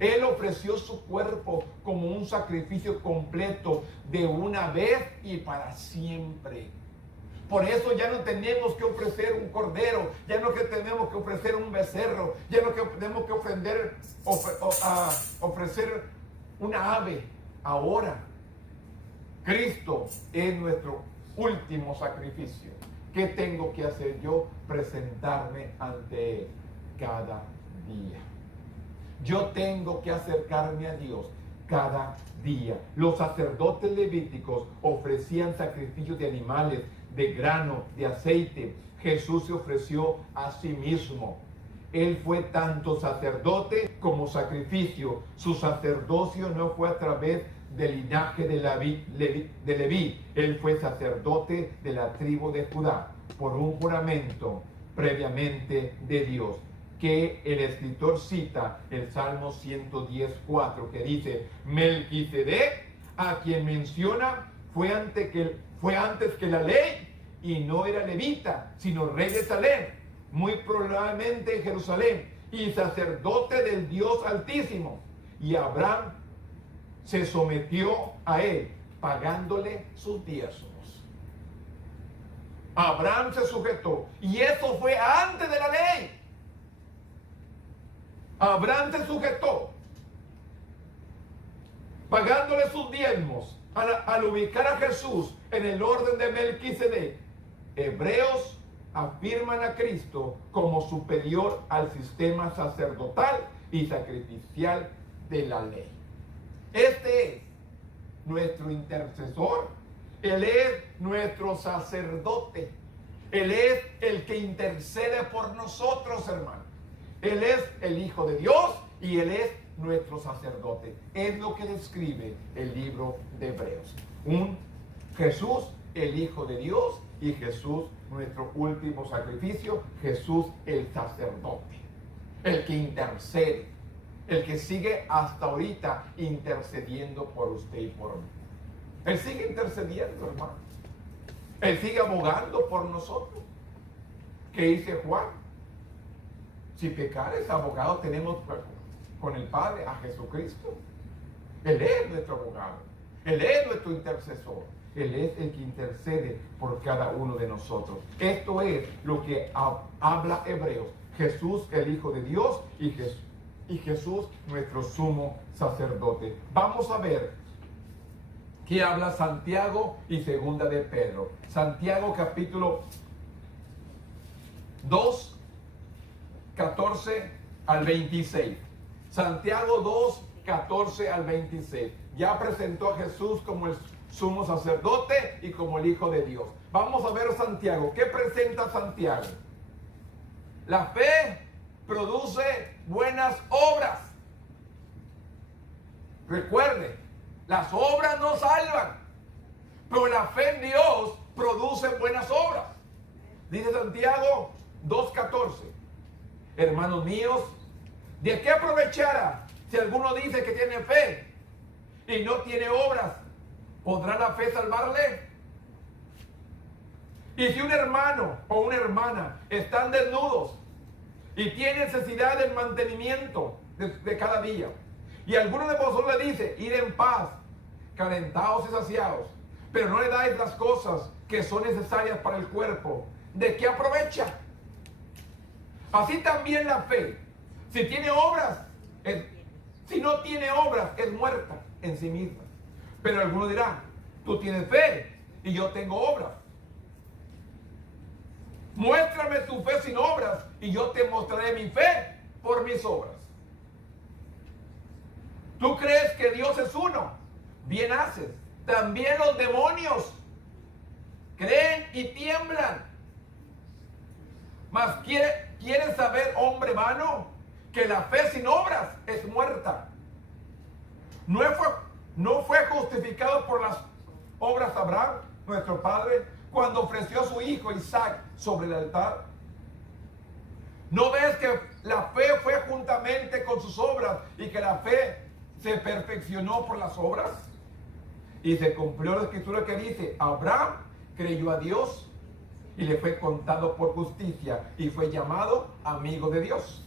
Él ofreció su cuerpo como un sacrificio completo de una vez y para siempre. Por eso ya no tenemos que ofrecer un cordero, ya no que tenemos que ofrecer un becerro, ya no que tenemos que ofrecer una ave. Ahora, Cristo es nuestro último sacrificio. ¿Qué tengo que hacer yo? Presentarme ante Él cada día. Yo tengo que acercarme a Dios cada día. Los sacerdotes levíticos ofrecían sacrificios de animales, de grano, de aceite. Jesús se ofreció a sí mismo. Él fue tanto sacerdote como sacrificio. Su sacerdocio no fue a través del linaje de Leví. Él fue sacerdote de la tribu de Judá por un juramento previamente de Dios, que el escritor cita el Salmo 110:4, que dice, Melquisedec, a quien menciona, fue antes que la ley, y no era levita, sino rey de Salem, muy probablemente en Jerusalén, y sacerdote del Dios Altísimo. Y Abraham se sometió a él, pagándole sus diezmos. Abraham se sujetó, y eso fue antes de la ley. Abraham se sujetó, pagándole sus diezmos, al ubicar a Jesús en el orden de Melquisedec. Hebreos afirman a Cristo como superior al sistema sacerdotal y sacrificial de la ley. Este es nuestro intercesor. Él es nuestro sacerdote. Él es el que intercede por nosotros, hermanos. Él es el Hijo de Dios y Él es nuestro sacerdote. Es lo que describe el libro de Hebreos. Un Jesús, el Hijo de Dios, y Jesús, nuestro último sacrificio. Jesús, el sacerdote, el que intercede, el que sigue hasta ahorita intercediendo por usted y por mí. Él sigue intercediendo, hermano. Él sigue abogando por nosotros. ¿Qué dice Juan? Si pecares, abogado tenemos con el Padre, a Jesucristo. Él es nuestro abogado. Él es nuestro intercesor. Él es el que intercede por cada uno de nosotros. Esto es lo que habla Hebreos. Jesús, el Hijo de Dios, y Jesús, nuestro sumo sacerdote. Vamos a ver qué habla Santiago y segunda de Pedro. Santiago capítulo 2, 14 al 26. Santiago 2, 14 al 26. Ya presentó a Jesús como el sumo sacerdote y como el Hijo de Dios. Vamos a ver Santiago. ¿Qué presenta Santiago? La fe produce buenas obras. Recuerde, las obras no salvan, pero la fe en Dios produce buenas obras. Dice Santiago 2:14. Hermanos míos, ¿de qué aprovechará si alguno dice que tiene fe y no tiene obras? ¿Podrá la fe salvarle? Y si un hermano o una hermana están desnudos y tienen necesidad del mantenimiento de cada día, y alguno de vosotros le dice, id en paz, calentados y saciados, pero no le dais las cosas que son necesarias para el cuerpo, ¿de qué aprovecha? Así también la fe, si tiene obras, si no tiene obras, es muerta en sí misma. Pero alguno dirá, tú tienes fe y yo tengo obras. Muéstrame tu fe sin obras y yo te mostraré mi fe por mis obras. ¿Tú crees que Dios es uno? Bien haces. También los demonios creen y tiemblan. Mas ¿quieres saber, hombre vano, que la fe sin obras es muerta? ¿No fue justificado por las obras Abraham, nuestro padre, cuando ofreció a su hijo Isaac sobre el altar? ¿No ves que la fe fue juntamente con sus obras y que la fe se perfeccionó por las obras? Y se cumplió la escritura que dice, Abraham creyó a Dios y le fue contado por justicia y fue llamado amigo de Dios.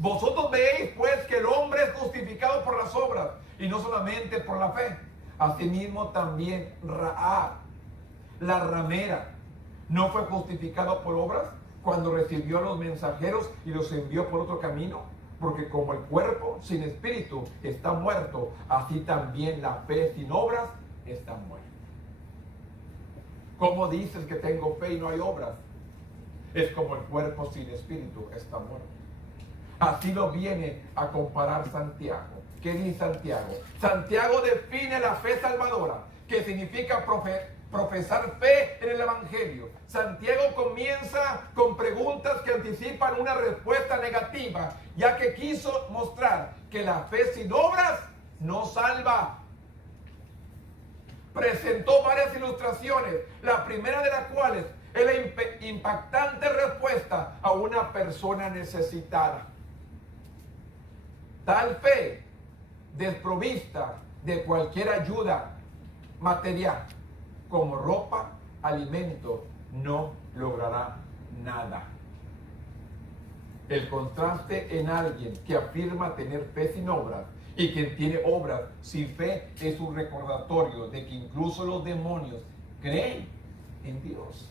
Vosotros veis pues que el hombre es justificado por las obras y no solamente por la fe. Asimismo también Rahab, la ramera, no fue justificado por obras cuando recibió a los mensajeros y los envió por otro camino, porque como el cuerpo sin espíritu está muerto, así también la fe sin obras está muerta. ¿Cómo dices que tengo fe y no hay obras? Es como el cuerpo sin espíritu está muerto. Así lo viene a comparar Santiago. ¿Qué dice Santiago? Santiago define la fe salvadora, que significa profesar fe en el Evangelio. Santiago comienza con preguntas que anticipan una respuesta negativa, ya que quiso mostrar que la fe sin obras no salva. Presentó varias ilustraciones, la primera de las cuales es la impactante respuesta a una persona necesitada. Tal fe, desprovista de cualquier ayuda material, como ropa, alimento, no logrará nada. El contraste en alguien que afirma tener fe sin obras y quien tiene obras sin fe es un recordatorio de que incluso los demonios creen en Dios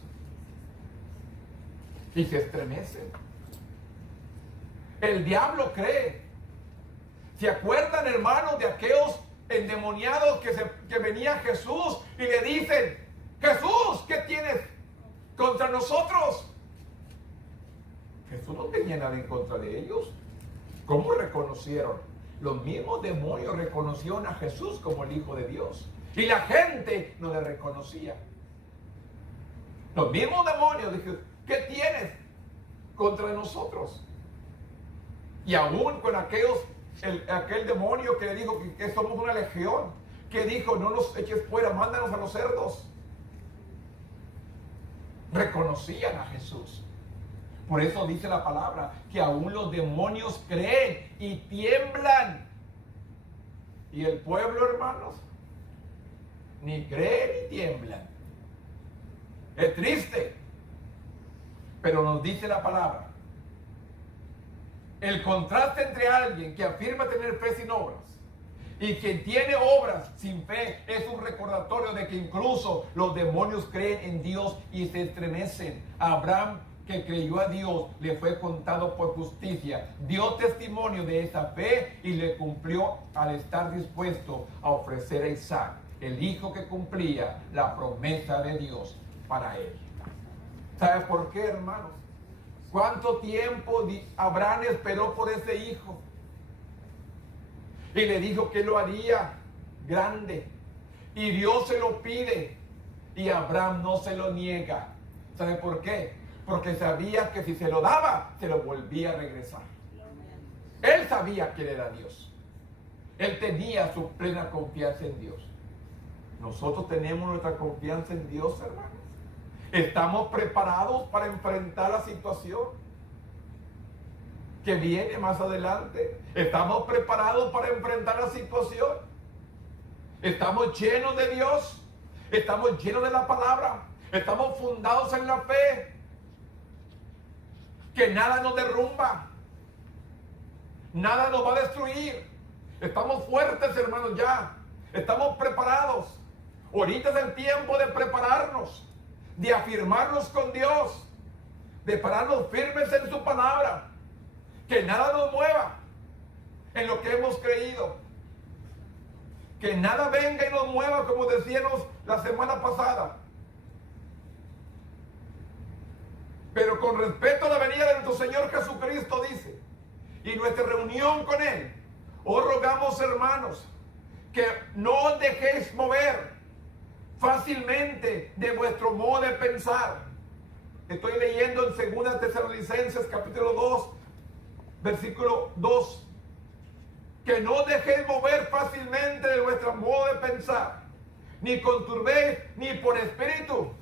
y se estremecen. El diablo cree. ¿Se acuerdan, hermanos, de aquellos endemoniados que venía Jesús y le dicen, Jesús, ¿qué tienes contra nosotros? Jesús no tenía nada en contra de ellos. ¿Cómo reconocieron? Los mismos demonios reconocieron a Jesús como el Hijo de Dios y la gente no le reconocía. Los mismos demonios dijeron, ¿qué tienes contra nosotros? Y aún con aquel demonio que le dijo que somos una legión, que dijo, no nos eches fuera, mándanos a los cerdos. Reconocían a Jesús. Por eso dice la palabra que aún los demonios creen y tiemblan. Y el pueblo, hermanos, ni cree ni tiemblan. Es triste. Pero nos dice la palabra, el contraste entre alguien que afirma tener fe sin obras y quien tiene obras sin fe es un recordatorio de que incluso los demonios creen en Dios y se estremecen. Abraham, que creyó a Dios, le fue contado por justicia, dio testimonio de esa fe y le cumplió al estar dispuesto a ofrecer a Isaac, el hijo que cumplía la promesa de Dios para él. ¿Sabe por qué, hermanos? ¿Cuánto tiempo Abraham esperó por ese hijo? Y le dijo que lo haría grande. Y Dios se lo pide. Y Abraham no se lo niega. ¿Sabe por qué? Porque sabía que si se lo daba, se lo volvía a regresar. Él sabía que él era Dios. Él tenía su plena confianza en Dios. Nosotros tenemos nuestra confianza en Dios, hermanos. ¿Estamos preparados para enfrentar la situación que viene más adelante? ¿Estamos preparados para enfrentar la situación? ¿Estamos llenos de Dios? ¿Estamos llenos de la palabra? ¿Estamos fundados en la fe? Que nada nos derrumba, nada nos va a destruir. Estamos fuertes, hermanos, ya. Estamos preparados. Ahorita es el tiempo de prepararnos, de afirmarnos con Dios, de pararnos firmes en su palabra. Que nada nos mueva en lo que hemos creído. Que nada venga y nos mueva, como decíamos la semana pasada. Pero con respeto a la venida de nuestro Señor Jesucristo, dice, y nuestra reunión con Él, os rogamos, hermanos, que no os dejéis mover fácilmente de vuestro modo de pensar. Estoy leyendo en 2 Tesalonicenses capítulo 2, versículo 2. Que no os dejéis mover fácilmente de vuestro modo de pensar, ni conturbéis ni por espíritu,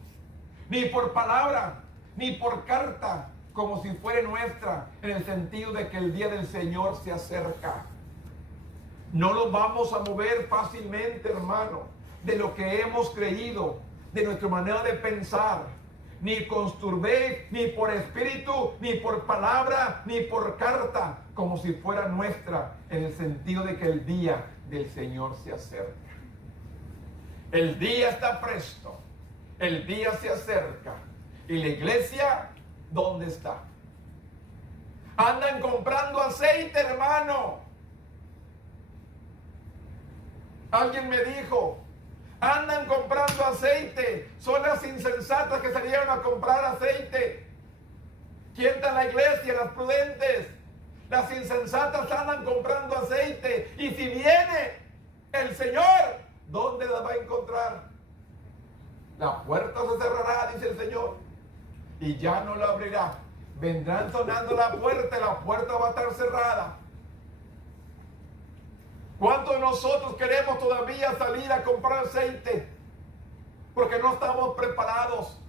ni por palabra, ni por carta, como si fuera nuestra, en el sentido de que el día del Señor se acerca. No nos vamos a mover fácilmente, hermano, de lo que hemos creído, de nuestra manera de pensar. Ni conturbéis, ni por espíritu, ni por palabra, ni por carta, como si fuera nuestra, en el sentido de que el día del Señor se acerca. El día está presto, el día se acerca. ¿Y la iglesia dónde está? Andan comprando aceite, hermano. Alguien me dijo, andan comprando aceite. Son las insensatas que salieron a comprar aceite. ¿Quién está en la iglesia? Las prudentes. Las insensatas andan comprando aceite. Y si viene el Señor, ¿dónde la va a encontrar? La puerta se cerrará, dice el Señor, y ya no la abrirá. Vendrán sonando la puerta va a estar cerrada. ¿Cuántos de nosotros queremos todavía salir a comprar aceite? Porque no estamos preparados.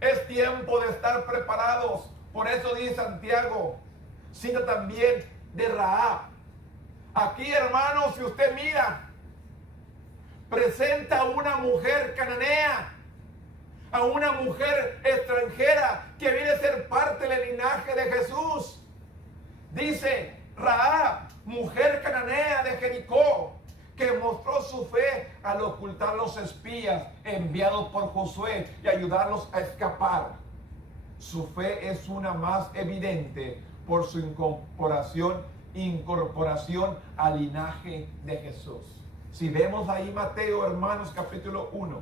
Es tiempo de estar preparados. Por eso dice Santiago, cita también de Rahab. Aquí, hermanos, si usted mira, presenta a una mujer cananea, a una mujer extranjera que viene a ser parte del linaje de Jesús. Dice Rahab, mujer cananea de Jericó, que mostró su fe al ocultar los espías enviados por Josué y ayudarlos a escapar. Su fe es una más evidente por su incorporación al linaje de Jesús. Si vemos ahí Mateo, hermanos, capítulo 1,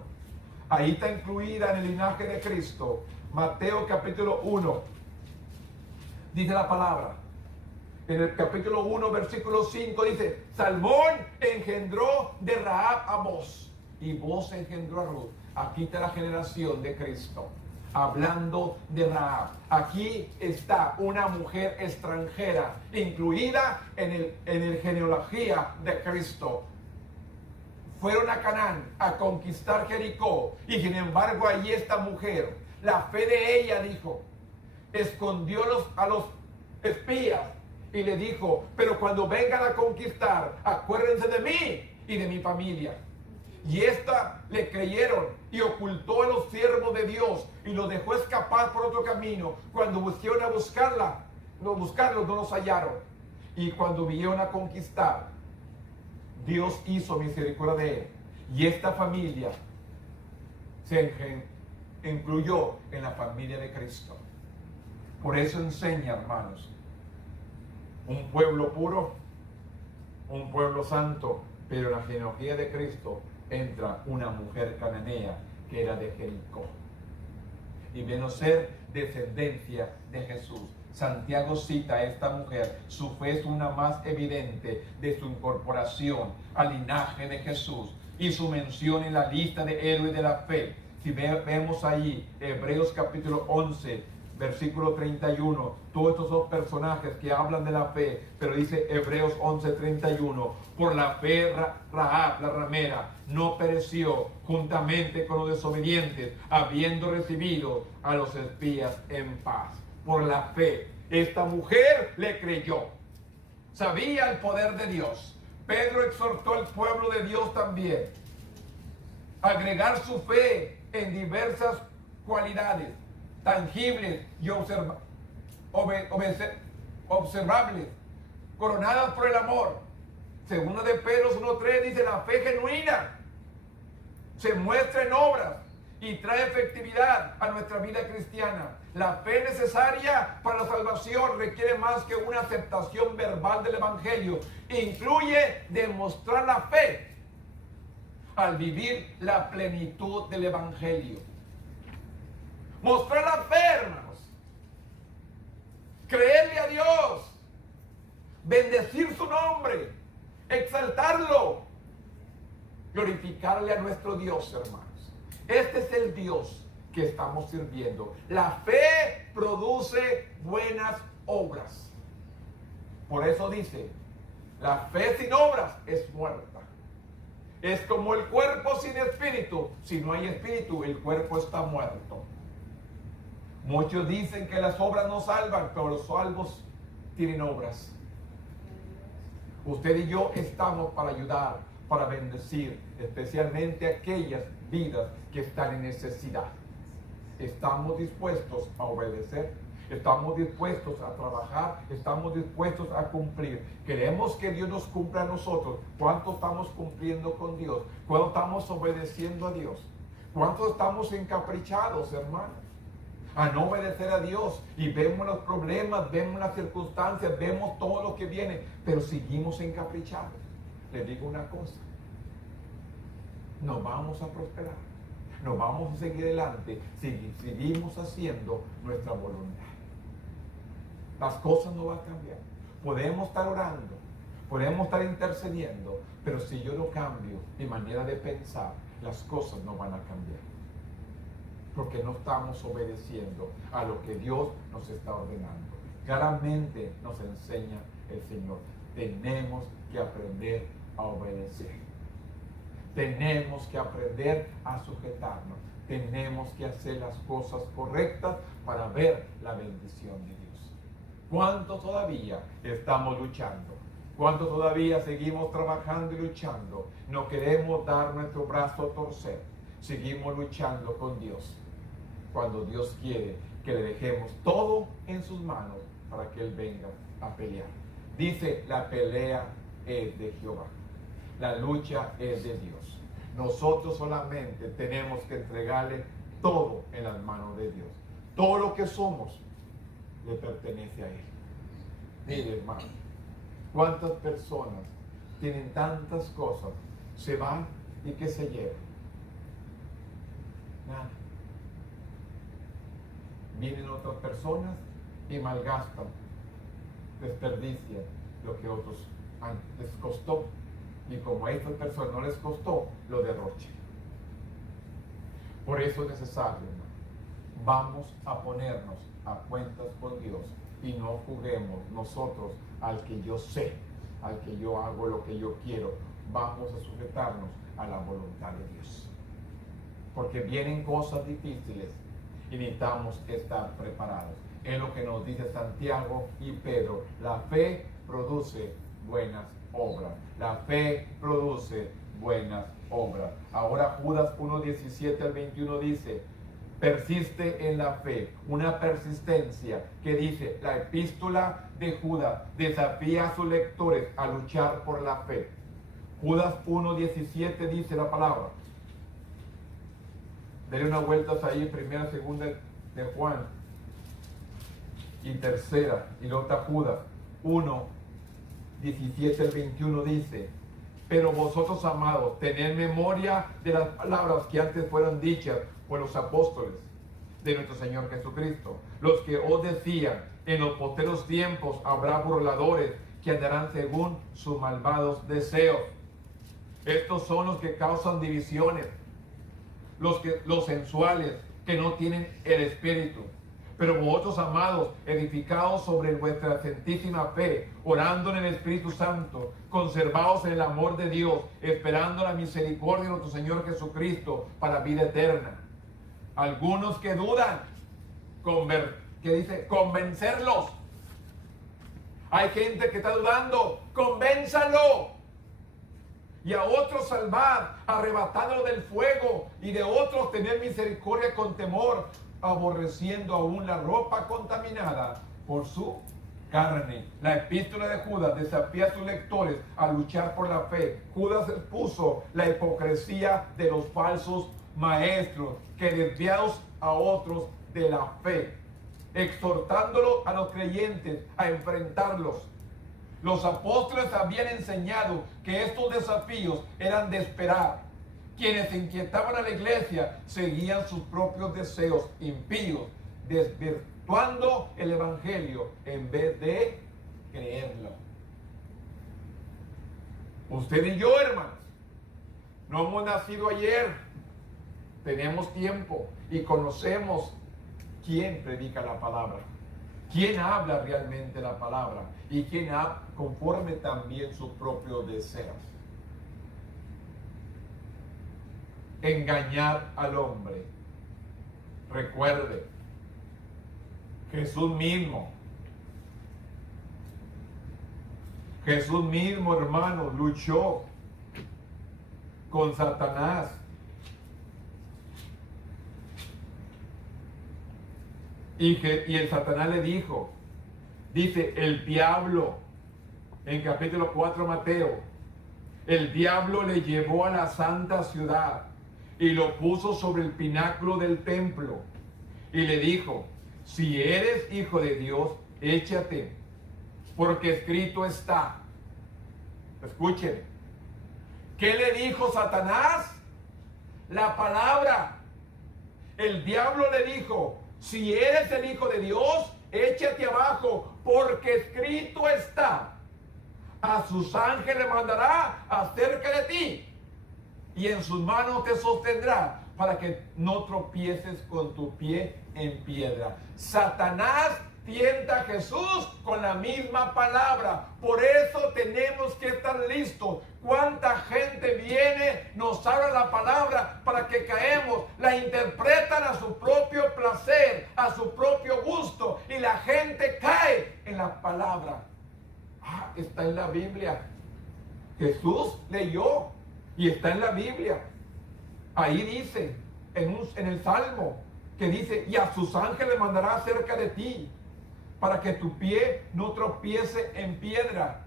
ahí está incluida en el linaje de Cristo. Mateo capítulo 1, dice la palabra. En el capítulo 1, versículo 5 dice, Salmón engendró de Rahab a Boz, y Boz engendró a Ruth. Aquí está la generación de Cristo, hablando de Rahab. Aquí está una mujer extranjera, incluida en el genealogía de Cristo. Fueron a Canaán a conquistar Jericó, y sin embargo allí esta mujer, la fe de ella, dijo, escondió a los espías y le dijo, pero cuando vengan a conquistar, acuérdense de mí y de mi familia. Y esta le creyeron y ocultó a los siervos de Dios y los dejó escapar por otro camino. Cuando buscaron a buscarlos no los hallaron. Y cuando vinieron a conquistar, Dios hizo misericordia de él. Y esta familia se incluyó en la familia de Cristo. Por eso enseña, hermanos, un pueblo puro, un pueblo santo, pero en la genealogía de Cristo entra una mujer cananea que era de Jericó y vino a ser descendencia de Jesús. Santiago cita a esta mujer, su fe es una más evidente de su incorporación al linaje de Jesús y su mención en la lista de héroes de la fe. Si vemos ahí Hebreos capítulo 11 versículo 31, todos estos dos personajes que hablan de la fe, pero dice Hebreos 11:31, por la fe Rahab, la ramera, no pereció juntamente con los desobedientes, habiendo recibido a los espías en paz. Por la fe, esta mujer le creyó, sabía el poder de Dios. Pedro exhortó al pueblo de Dios también a agregar su fe en diversas cualidades tangibles y observables, coronadas por el amor. Segunda de Pedro 1:3 dice, la fe genuina se muestra en obras y trae efectividad a nuestra vida cristiana. La fe necesaria para la salvación requiere más que una aceptación verbal del Evangelio. Incluye demostrar la fe al vivir la plenitud del Evangelio. Mostrar la fe, hermanos. Creerle a Dios. Bendecir su nombre. Exaltarlo. Glorificarle a nuestro Dios, hermanos. Este es el Dios que estamos sirviendo. La fe produce buenas obras. Por eso dice, la fe sin obras es muerta. Es como el cuerpo sin espíritu. Si no hay espíritu, el cuerpo está muerto. Muchos dicen que las obras no salvan, pero los salvos tienen obras. Usted y yo estamos para ayudar, para bendecir, especialmente aquellas vidas que están en necesidad. Estamos dispuestos a obedecer, estamos dispuestos a trabajar, estamos dispuestos a cumplir. Queremos que Dios nos cumpla a nosotros. ¿Cuánto estamos cumpliendo con Dios? ¿Cuánto estamos obedeciendo a Dios? ¿Cuánto estamos encaprichados, hermanos, a no obedecer a Dios? Y vemos los problemas, vemos las circunstancias, vemos todo lo que viene, pero seguimos encaprichados. Les digo una cosa, no vamos a prosperar, no vamos a seguir adelante si seguimos haciendo nuestra voluntad. Las cosas no van a cambiar. Podemos estar orando, podemos estar intercediendo, pero si yo no cambio mi manera de pensar, las cosas no van a cambiar. Porque no estamos obedeciendo a lo que Dios nos está ordenando. Claramente nos enseña el Señor. Tenemos que aprender a obedecer. Tenemos que aprender a sujetarnos. Tenemos que hacer las cosas correctas para ver la bendición de Dios. ¿Cuánto todavía estamos luchando? ¿Cuánto todavía seguimos trabajando y luchando? No queremos dar nuestro brazo a torcer. Seguimos luchando con Dios. Cuando Dios quiere que le dejemos todo en sus manos para que Él venga a pelear. Dice, la pelea es de Jehová. La lucha es de Dios. Nosotros solamente tenemos que entregarle todo en las manos de Dios. Todo lo que somos le pertenece a Él. Mire, hermano, cuántas personas tienen tantas cosas, se van y ¿qué se llevan? Nada. Vienen otras personas y malgastan, desperdician lo que otros les costó. Y como a estas personas no les costó, lo derrochan. Por eso es necesario, hermano, vamos a ponernos a cuentas con Dios y no juguemos nosotros al que yo sé, al que yo hago lo que yo quiero. Vamos a sujetarnos a la voluntad de Dios. Porque vienen cosas difíciles y necesitamos estar preparados. Es lo que nos dice Santiago y Pedro. La fe produce buenas obras. La fe produce buenas obras. Ahora Judas 1:17 al 21 dice, persiste en la fe, una persistencia que dice, la epístola de Judas desafía a sus lectores a luchar por la fe. Judas 1:17 dice la palabra. Denle una vuelta ahí, primera, segunda de Juan y tercera, y luego está Judas 1:17 al 21 dice, pero vosotros, amados, tened memoria de las palabras que antes fueron dichas por los apóstoles de nuestro Señor Jesucristo, los que os decían, en los posteros tiempos habrá burladores que andarán según sus malvados deseos. Estos son los que causan divisiones, los sensuales, que no tienen el Espíritu. Pero vosotros, amados, edificados sobre vuestra santísima fe, orando en el Espíritu Santo, conservados en el amor de Dios, esperando la misericordia de nuestro Señor Jesucristo para vida eterna. Algunos que dudan, que dice, convencerlos. Hay gente que está dudando, convénzalo. Y a otros salvar, arrebatándolo del fuego, y de otros tener misericordia con temor, aborreciendo aún la ropa contaminada por su carne. La epístola de Judas desafía a sus lectores a luchar por la fe. Judas expuso la hipocresía de los falsos maestros que desviados a otros de la fe, exhortándolo a los creyentes a enfrentarlos. Los apóstoles habían enseñado que estos desafíos eran de esperar. Quienes inquietaban a la iglesia seguían sus propios deseos impíos, desvirtuando el evangelio en vez de creerlo. Usted y yo, hermanos, no hemos nacido ayer. Tenemos tiempo y conocemos quién predica la palabra, quién habla realmente la palabra y quién habla conforme también sus propios deseos. Engañar al hombre. Recuerde, Jesús mismo, hermano, luchó con Satanás. Y el Satanás le dijo, dice el diablo, en capítulo 4 Mateo, el diablo le llevó a la santa ciudad y lo puso sobre el pináculo del templo y le dijo, si eres hijo de Dios, échate, porque escrito está. Escuchen, ¿qué le dijo Satanás? La palabra. El diablo le dijo, si eres el hijo de Dios, échate abajo, porque escrito está, a sus ángeles mandará acerca de ti, y en sus manos te sostendrá, para que no tropieces con tu pie en piedra. Satanás tienta a Jesús con la misma palabra. Por eso tenemos que estar listos. Cuánta gente viene, nos habla la palabra para que caemos, la interpretan a su propio placer, a su propio gusto, y la gente cae en la palabra. Está en la Biblia. Jesús leyó y está en la Biblia. Ahí dice, en el Salmo, que dice, y a sus ángeles mandará cerca de ti, para que tu pie no tropiece en piedra,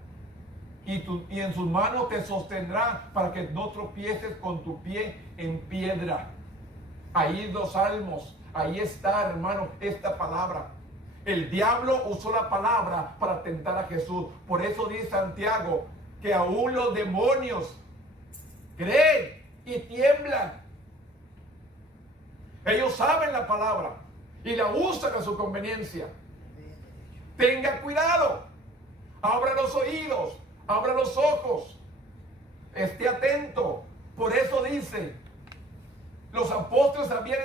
y en sus manos te sostendrá, para que no tropieces con tu pie en piedra. Ahí los salmos, ahí está, hermano, esta palabra. El diablo usó la palabra para tentar a Jesús. Por eso dice Santiago, que aún los demonios creen y tiemblan. Ellos saben la palabra y la usan a su conveniencia. Tenga cuidado, abra los oídos, abra los ojos, esté atento. Por eso dice, los apóstoles habían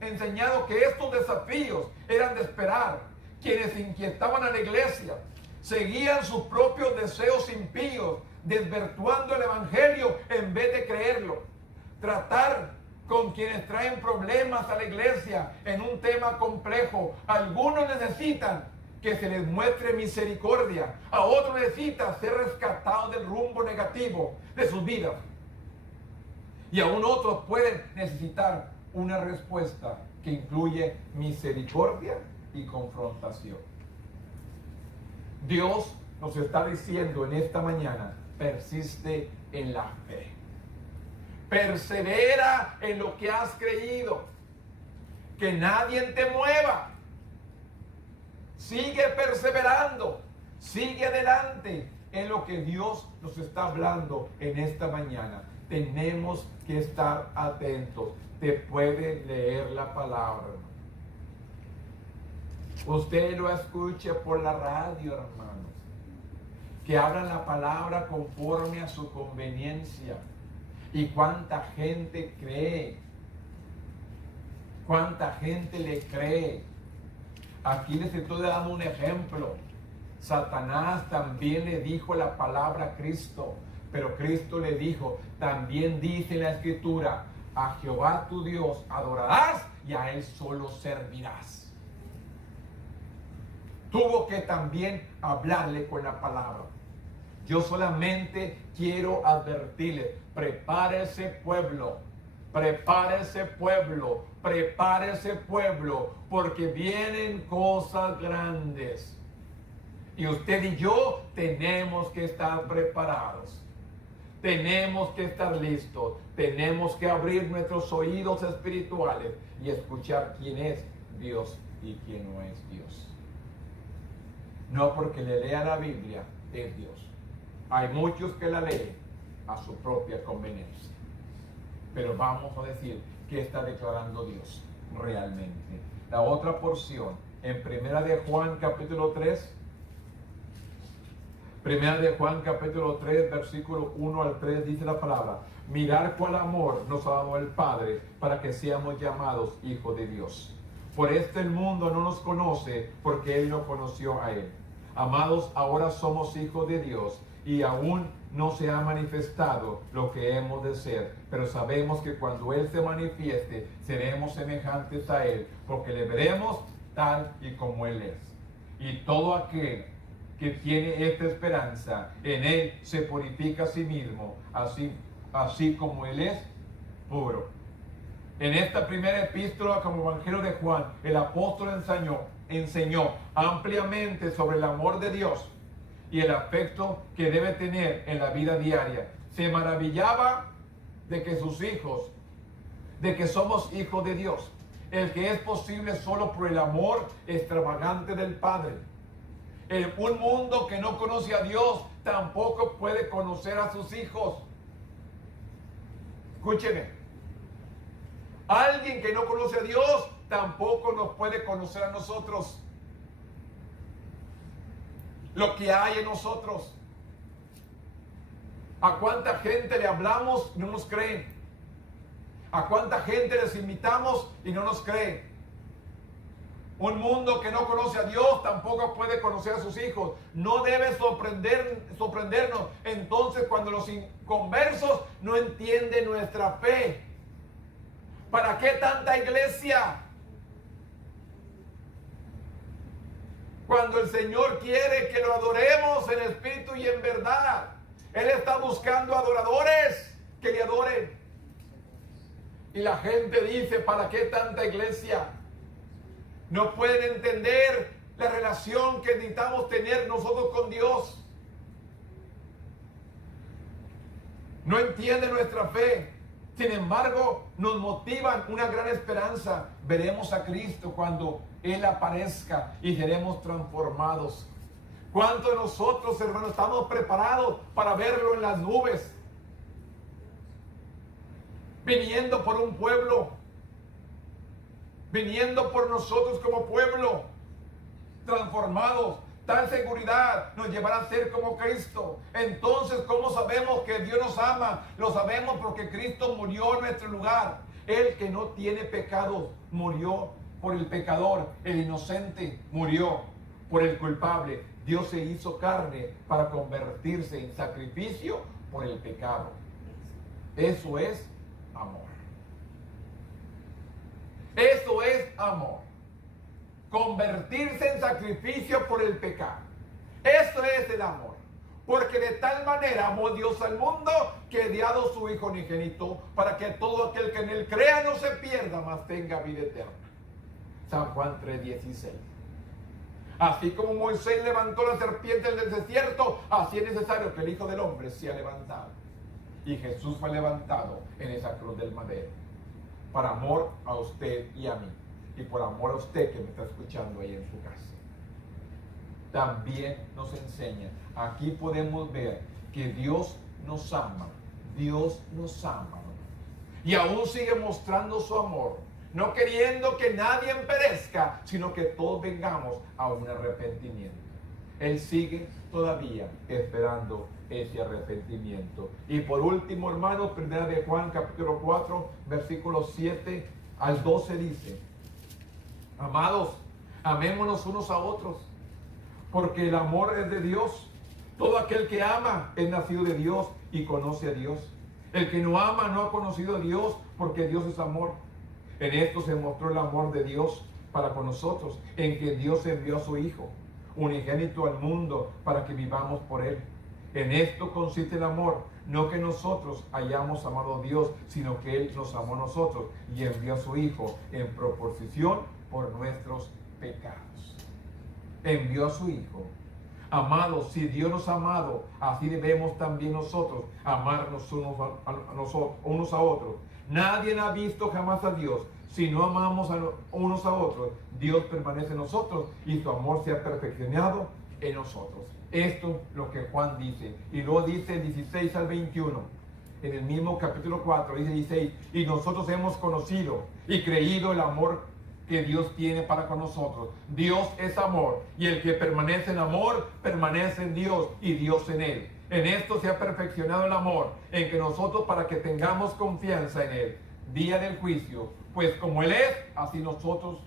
enseñado que estos desafíos eran de esperar. Quienes inquietaban a la iglesia seguían sus propios deseos impíos, desvirtuando el evangelio en vez de creerlo. Tratar con quienes traen problemas a la iglesia en un tema complejo. Algunos necesitan que se les muestre misericordia, a otros necesitan ser rescatados del rumbo negativo de sus vidas. Y aún otros pueden necesitar una respuesta que incluye misericordia y confrontación. Dios nos está diciendo en esta mañana, persiste en la fe. Persevera en lo que has creído. Que nadie te mueva. Sigue perseverando. Sigue adelante en lo que Dios nos está hablando en esta mañana. Tenemos que estar atentos. Te puede leer la palabra. Usted lo escucha por la radio, hermanos. Que hablan la palabra conforme a su conveniencia. Y cuánta gente cree. Cuánta gente le cree. Aquí les estoy dando un ejemplo. Satanás también le dijo la palabra a Cristo. Pero Cristo le dijo, también dice la Escritura, a Jehová tu Dios adorarás y a Él solo servirás. Tuvo que también hablarle con la palabra. Yo solamente quiero advertirle, prepárese pueblo, prepárese pueblo, prepárese pueblo, porque vienen cosas grandes. Y usted y yo tenemos que estar preparados. Tenemos que estar listos. Tenemos que abrir nuestros oídos espirituales y escuchar quién es Dios y quién no es Dios. No porque le lea la Biblia es Dios. Hay muchos que la leen a su propia conveniencia. Pero vamos a decir qué está declarando Dios realmente. La otra porción en Primera de Juan capítulo 3. Primera de Juan capítulo 3 versículo 1 al 3 dice la palabra: mirar cuál amor nos ha dado el Padre para que seamos llamados hijos de Dios. Por este el mundo no nos conoce porque Él no conoció a Él. Amados, ahora somos hijos de Dios y aún no se ha manifestado lo que hemos de ser, pero sabemos que cuando Él se manifieste seremos semejantes a Él, porque le veremos tal y como Él es. Y todo aquel que tiene esta esperanza en Él se purifica a sí mismo, así como Él es puro. En esta primera epístola como Evangelio de Juan, el apóstol enseñó ampliamente sobre el amor de Dios y el afecto que debe tener en la vida diaria. Se maravillaba de que sus hijos, de que somos hijos de Dios, el que es posible solo por el amor extravagante del Padre. Un mundo que no conoce a Dios tampoco puede conocer a sus hijos. Escúcheme. Alguien que no conoce a Dios tampoco nos puede conocer a nosotros. Lo que hay en nosotros. ¿A cuánta gente le hablamos y no nos creen? ¿A cuánta gente les invitamos y no nos creen? Un mundo que no conoce a Dios tampoco puede conocer a sus hijos. No debe sorprendernos entonces cuando los inconversos no entienden nuestra fe. ¿Para qué tanta iglesia? Cuando el Señor quiere que lo adoremos en espíritu y en verdad. Él está buscando adoradores que le adoren. Y la gente dice, ¿para qué tanta iglesia? No pueden entender la relación que necesitamos tener nosotros con Dios. No entienden nuestra fe. Sin embargo, nos motivan una gran esperanza. Veremos a Cristo cuando Él aparezca y seremos transformados. ¿Cuántos de nosotros, hermanos, estamos preparados para verlo en las nubes? Viniendo por un pueblo. Viniendo por nosotros como pueblo. Transformados. Tal seguridad nos llevará a ser como Cristo. Entonces, ¿cómo sabemos que Dios nos ama? Lo sabemos porque Cristo murió en nuestro lugar. El que no tiene pecado murió por el pecador. El inocente murió por el culpable. Dios se hizo carne para convertirse en sacrificio por el pecado. Eso es amor. Eso es amor. Convertirse en sacrificio por el pecado. Eso es el amor. Porque de tal manera amó Dios al mundo que ha dado su Hijo unigénito para que todo aquel que en él crea no se pierda, mas tenga vida eterna. San Juan 3:16. Así como Moisés levantó la serpiente del desierto, así es necesario que el Hijo del Hombre sea levantado. Y Jesús fue levantado en esa cruz del madero. Por amor a usted y a mí. Y por amor a usted que me está escuchando ahí en su casa. También nos enseña. Aquí podemos ver que Dios nos ama. Dios nos ama. Y aún sigue mostrando su amor. No queriendo que nadie perezca, sino que todos vengamos a un arrepentimiento. Él sigue todavía esperando ese arrepentimiento. Y por último, hermanos, 1 de Juan capítulo 4, versículos 7 al 12 dice: amados, amémonos unos a otros, porque el amor es de Dios. Todo aquel que ama es nacido de Dios y conoce a Dios. El que no ama no ha conocido a Dios, porque Dios es amor. En esto se mostró el amor de Dios para con nosotros, en que Dios envió a su Hijo unigénito al mundo para que vivamos por Él. En esto consiste el amor, no que nosotros hayamos amado a Dios, sino que Él nos amó a nosotros y envió a su Hijo en proporción por nuestros pecados. Envió a su Hijo. Amados, si Dios nos ha amado, así debemos también nosotros amarnos unos a otros. Nadie ha visto jamás a Dios. Si no amamos unos a otros, Dios permanece en nosotros y su amor se ha perfeccionado en nosotros. Esto es lo que Juan dice. Y luego dice el 16 al 21. En el mismo capítulo 4, dice 16. Y nosotros hemos conocido y creído el amor que Dios tiene para con nosotros. Dios es amor. Y el que permanece en amor, permanece en Dios y Dios en él. En esto se ha perfeccionado el amor, en que nosotros, para que tengamos confianza en Él, día del juicio, pues como Él es, así nosotros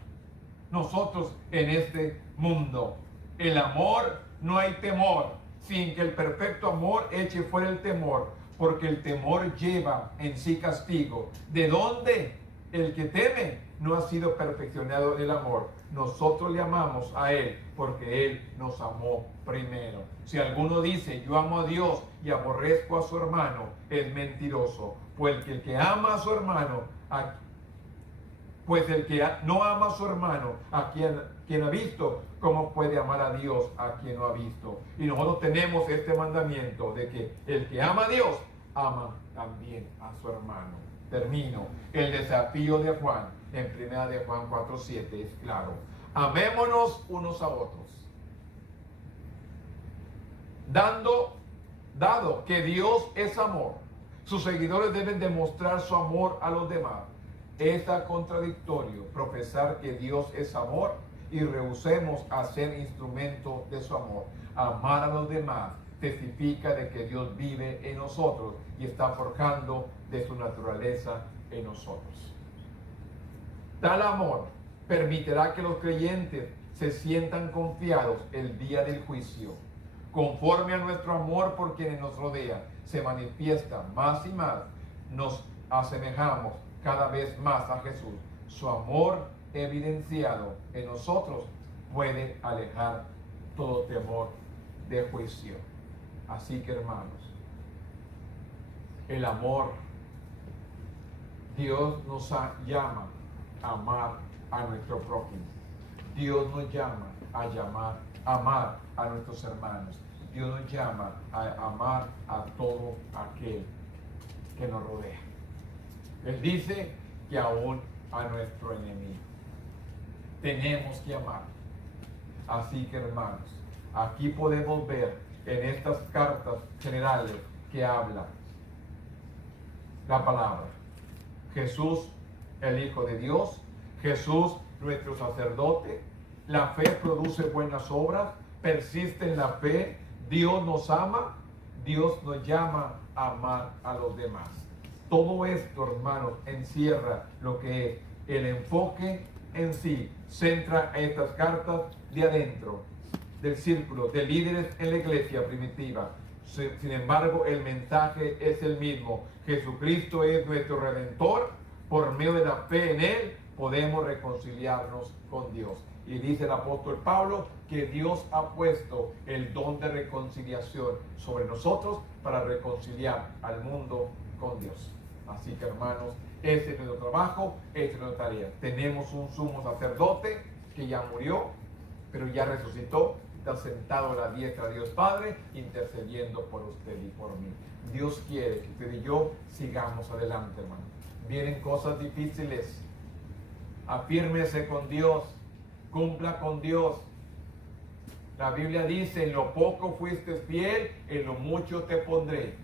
en este mundo. El amor, no hay temor, sin que el perfecto amor eche fuera el temor, porque el temor lleva en sí castigo. ¿De dónde? El que teme no ha sido perfeccionado en el amor. Nosotros le amamos a Él porque Él nos amó primero. Si alguno dice yo amo a Dios y aborrezco a su hermano, es mentiroso. Pues el que ama a su hermano, pues el que no ama a su hermano, a quien ha visto, ¿cómo puede amar a Dios a quien no ha visto? Y nosotros tenemos este mandamiento de que el que ama a Dios, ama también a su hermano. Termino. El desafío de Juan en 1 de Juan 4:7 es claro. Amémonos unos a otros. Dado que Dios es amor, sus seguidores deben demostrar su amor a los demás. Es contradictorio profesar que Dios es amor y rehusemos a ser instrumento de su amor. Amar a los demás testifica de que Dios vive en nosotros y está forjando de su naturaleza en nosotros. Tal amor permitirá que los creyentes se sientan confiados el día del juicio. Conforme a nuestro amor por quienes nos rodean, se manifiesta más y más, nos asemejamos cada vez más a Jesús. Su amor evidenciado en nosotros puede alejar todo temor de juicio. Así que, hermanos, el amor, Dios nos llama a amar a nuestro prójimo. Dios nos llama a amar a nuestros hermanos. Dios nos llama a amar a todo aquel que nos rodea. Él dice que aún a nuestro enemigo tenemos que amar. Así que, hermanos, aquí podemos ver en estas cartas generales que habla la palabra. Jesús, el Hijo de Dios, Jesús, nuestro sacerdote. La fe produce buenas obras, persiste en la fe, Dios nos ama, Dios nos llama a amar a los demás. Todo esto, hermanos, encierra lo que es el enfoque en sí, centra estas cartas de adentro del círculo de líderes en la iglesia primitiva. Sin embargo, el mensaje es el mismo. Jesucristo es nuestro Redentor. Por medio de la fe en Él, podemos reconciliarnos con Dios. Y dice el apóstol Pablo que Dios ha puesto el don de reconciliación sobre nosotros para reconciliar al mundo con Dios. Así que, hermanos, ese es nuestro trabajo, esa es nuestra tarea. Tenemos un sumo sacerdote que ya murió, pero ya resucitó, está sentado a la diestra de Dios Padre, intercediendo por usted y por mí. Dios quiere que usted y yo sigamos adelante, hermano. Vienen cosas difíciles. Afírmese con Dios, cumpla con Dios. La Biblia dice, en lo poco fuiste fiel, en lo mucho te pondré.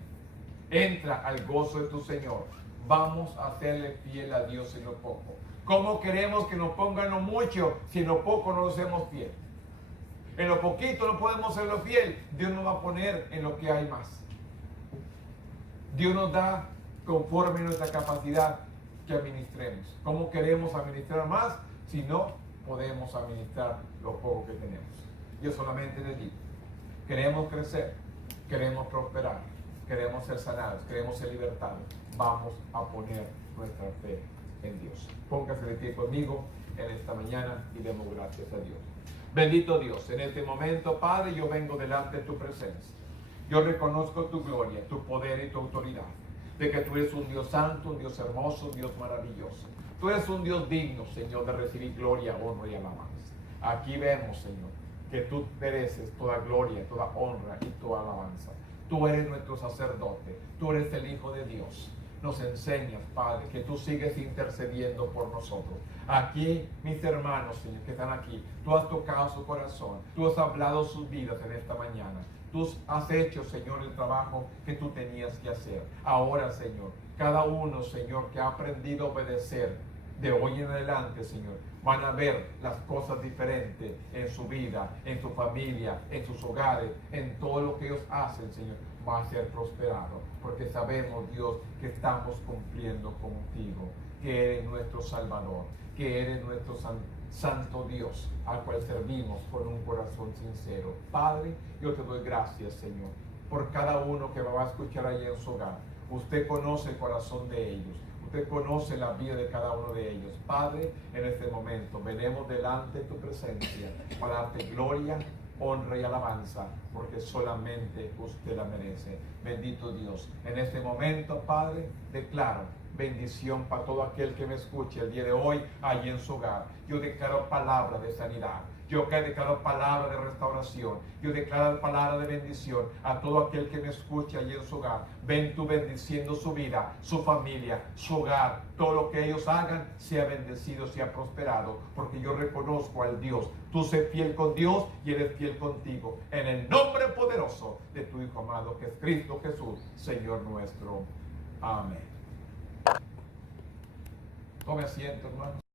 Entra al gozo de tu Señor. Vamos a hacerle fiel a Dios en lo poco. ¿Cómo queremos que nos pongan lo mucho si en lo poco no nos hacemos fiel? En lo poquito no podemos serlo fiel. Dios nos va a poner en lo que hay más. Dios nos da conforme a nuestra capacidad que administremos. ¿Cómo queremos administrar más si no podemos administrar lo poco que tenemos? Yo solamente les digo, queremos crecer, queremos prosperar, queremos ser sanados, queremos ser libertados. Vamos a poner nuestra fe en Dios. Póngase de pie conmigo en esta mañana y demos gracias a Dios. Bendito Dios, en este momento, Padre, yo vengo delante de tu presencia. Yo reconozco tu gloria, tu poder y tu autoridad, de que tú eres un Dios santo, un Dios hermoso, un Dios maravilloso. Tú eres un Dios digno, Señor, de recibir gloria, honra y alabanza. Aquí vemos, Señor, que tú mereces toda gloria, toda honra y toda alabanza. Tú eres nuestro sacerdote, tú eres el Hijo de Dios. Nos enseñas, Padre, que tú sigues intercediendo por nosotros. Aquí, mis hermanos, Señor, que están aquí, tú has tocado su corazón, tú has hablado sus vidas en esta mañana. Tú has hecho, Señor, el trabajo que tú tenías que hacer. Ahora, Señor, cada uno, Señor, que ha aprendido a obedecer de hoy en adelante, Señor, van a ver las cosas diferentes en su vida, en su familia, en sus hogares, en todo lo que ellos hacen, Señor, va a ser prosperado, porque sabemos, Dios, que estamos cumpliendo contigo, que eres nuestro Salvador, que eres nuestro Santo Dios, al cual servimos con un corazón sincero. Padre, yo te doy gracias, Señor, por cada uno que va a escuchar allí en su hogar. Usted conoce el corazón de ellos. Usted conoce la vida de cada uno de ellos. Padre, en este momento venimos delante de tu presencia para darte gloria, honra y alabanza, porque solamente usted la merece. Bendito Dios. En este momento, Padre, declaro bendición para todo aquel que me escuche el día de hoy allí en su hogar. Yo declaro palabra de sanidad. Yo declaro palabra de restauración. Yo declaro palabra de bendición a todo aquel que me escuche allí en su hogar. Ven tú bendiciendo su vida, su familia, su hogar. Todo lo que ellos hagan sea bendecido, sea prosperado, porque yo reconozco al Dios. Tú sé fiel con Dios y eres fiel contigo. En el nombre poderoso de tu Hijo amado, que es Cristo Jesús, Señor nuestro. Amén. Tome asiento, hermano.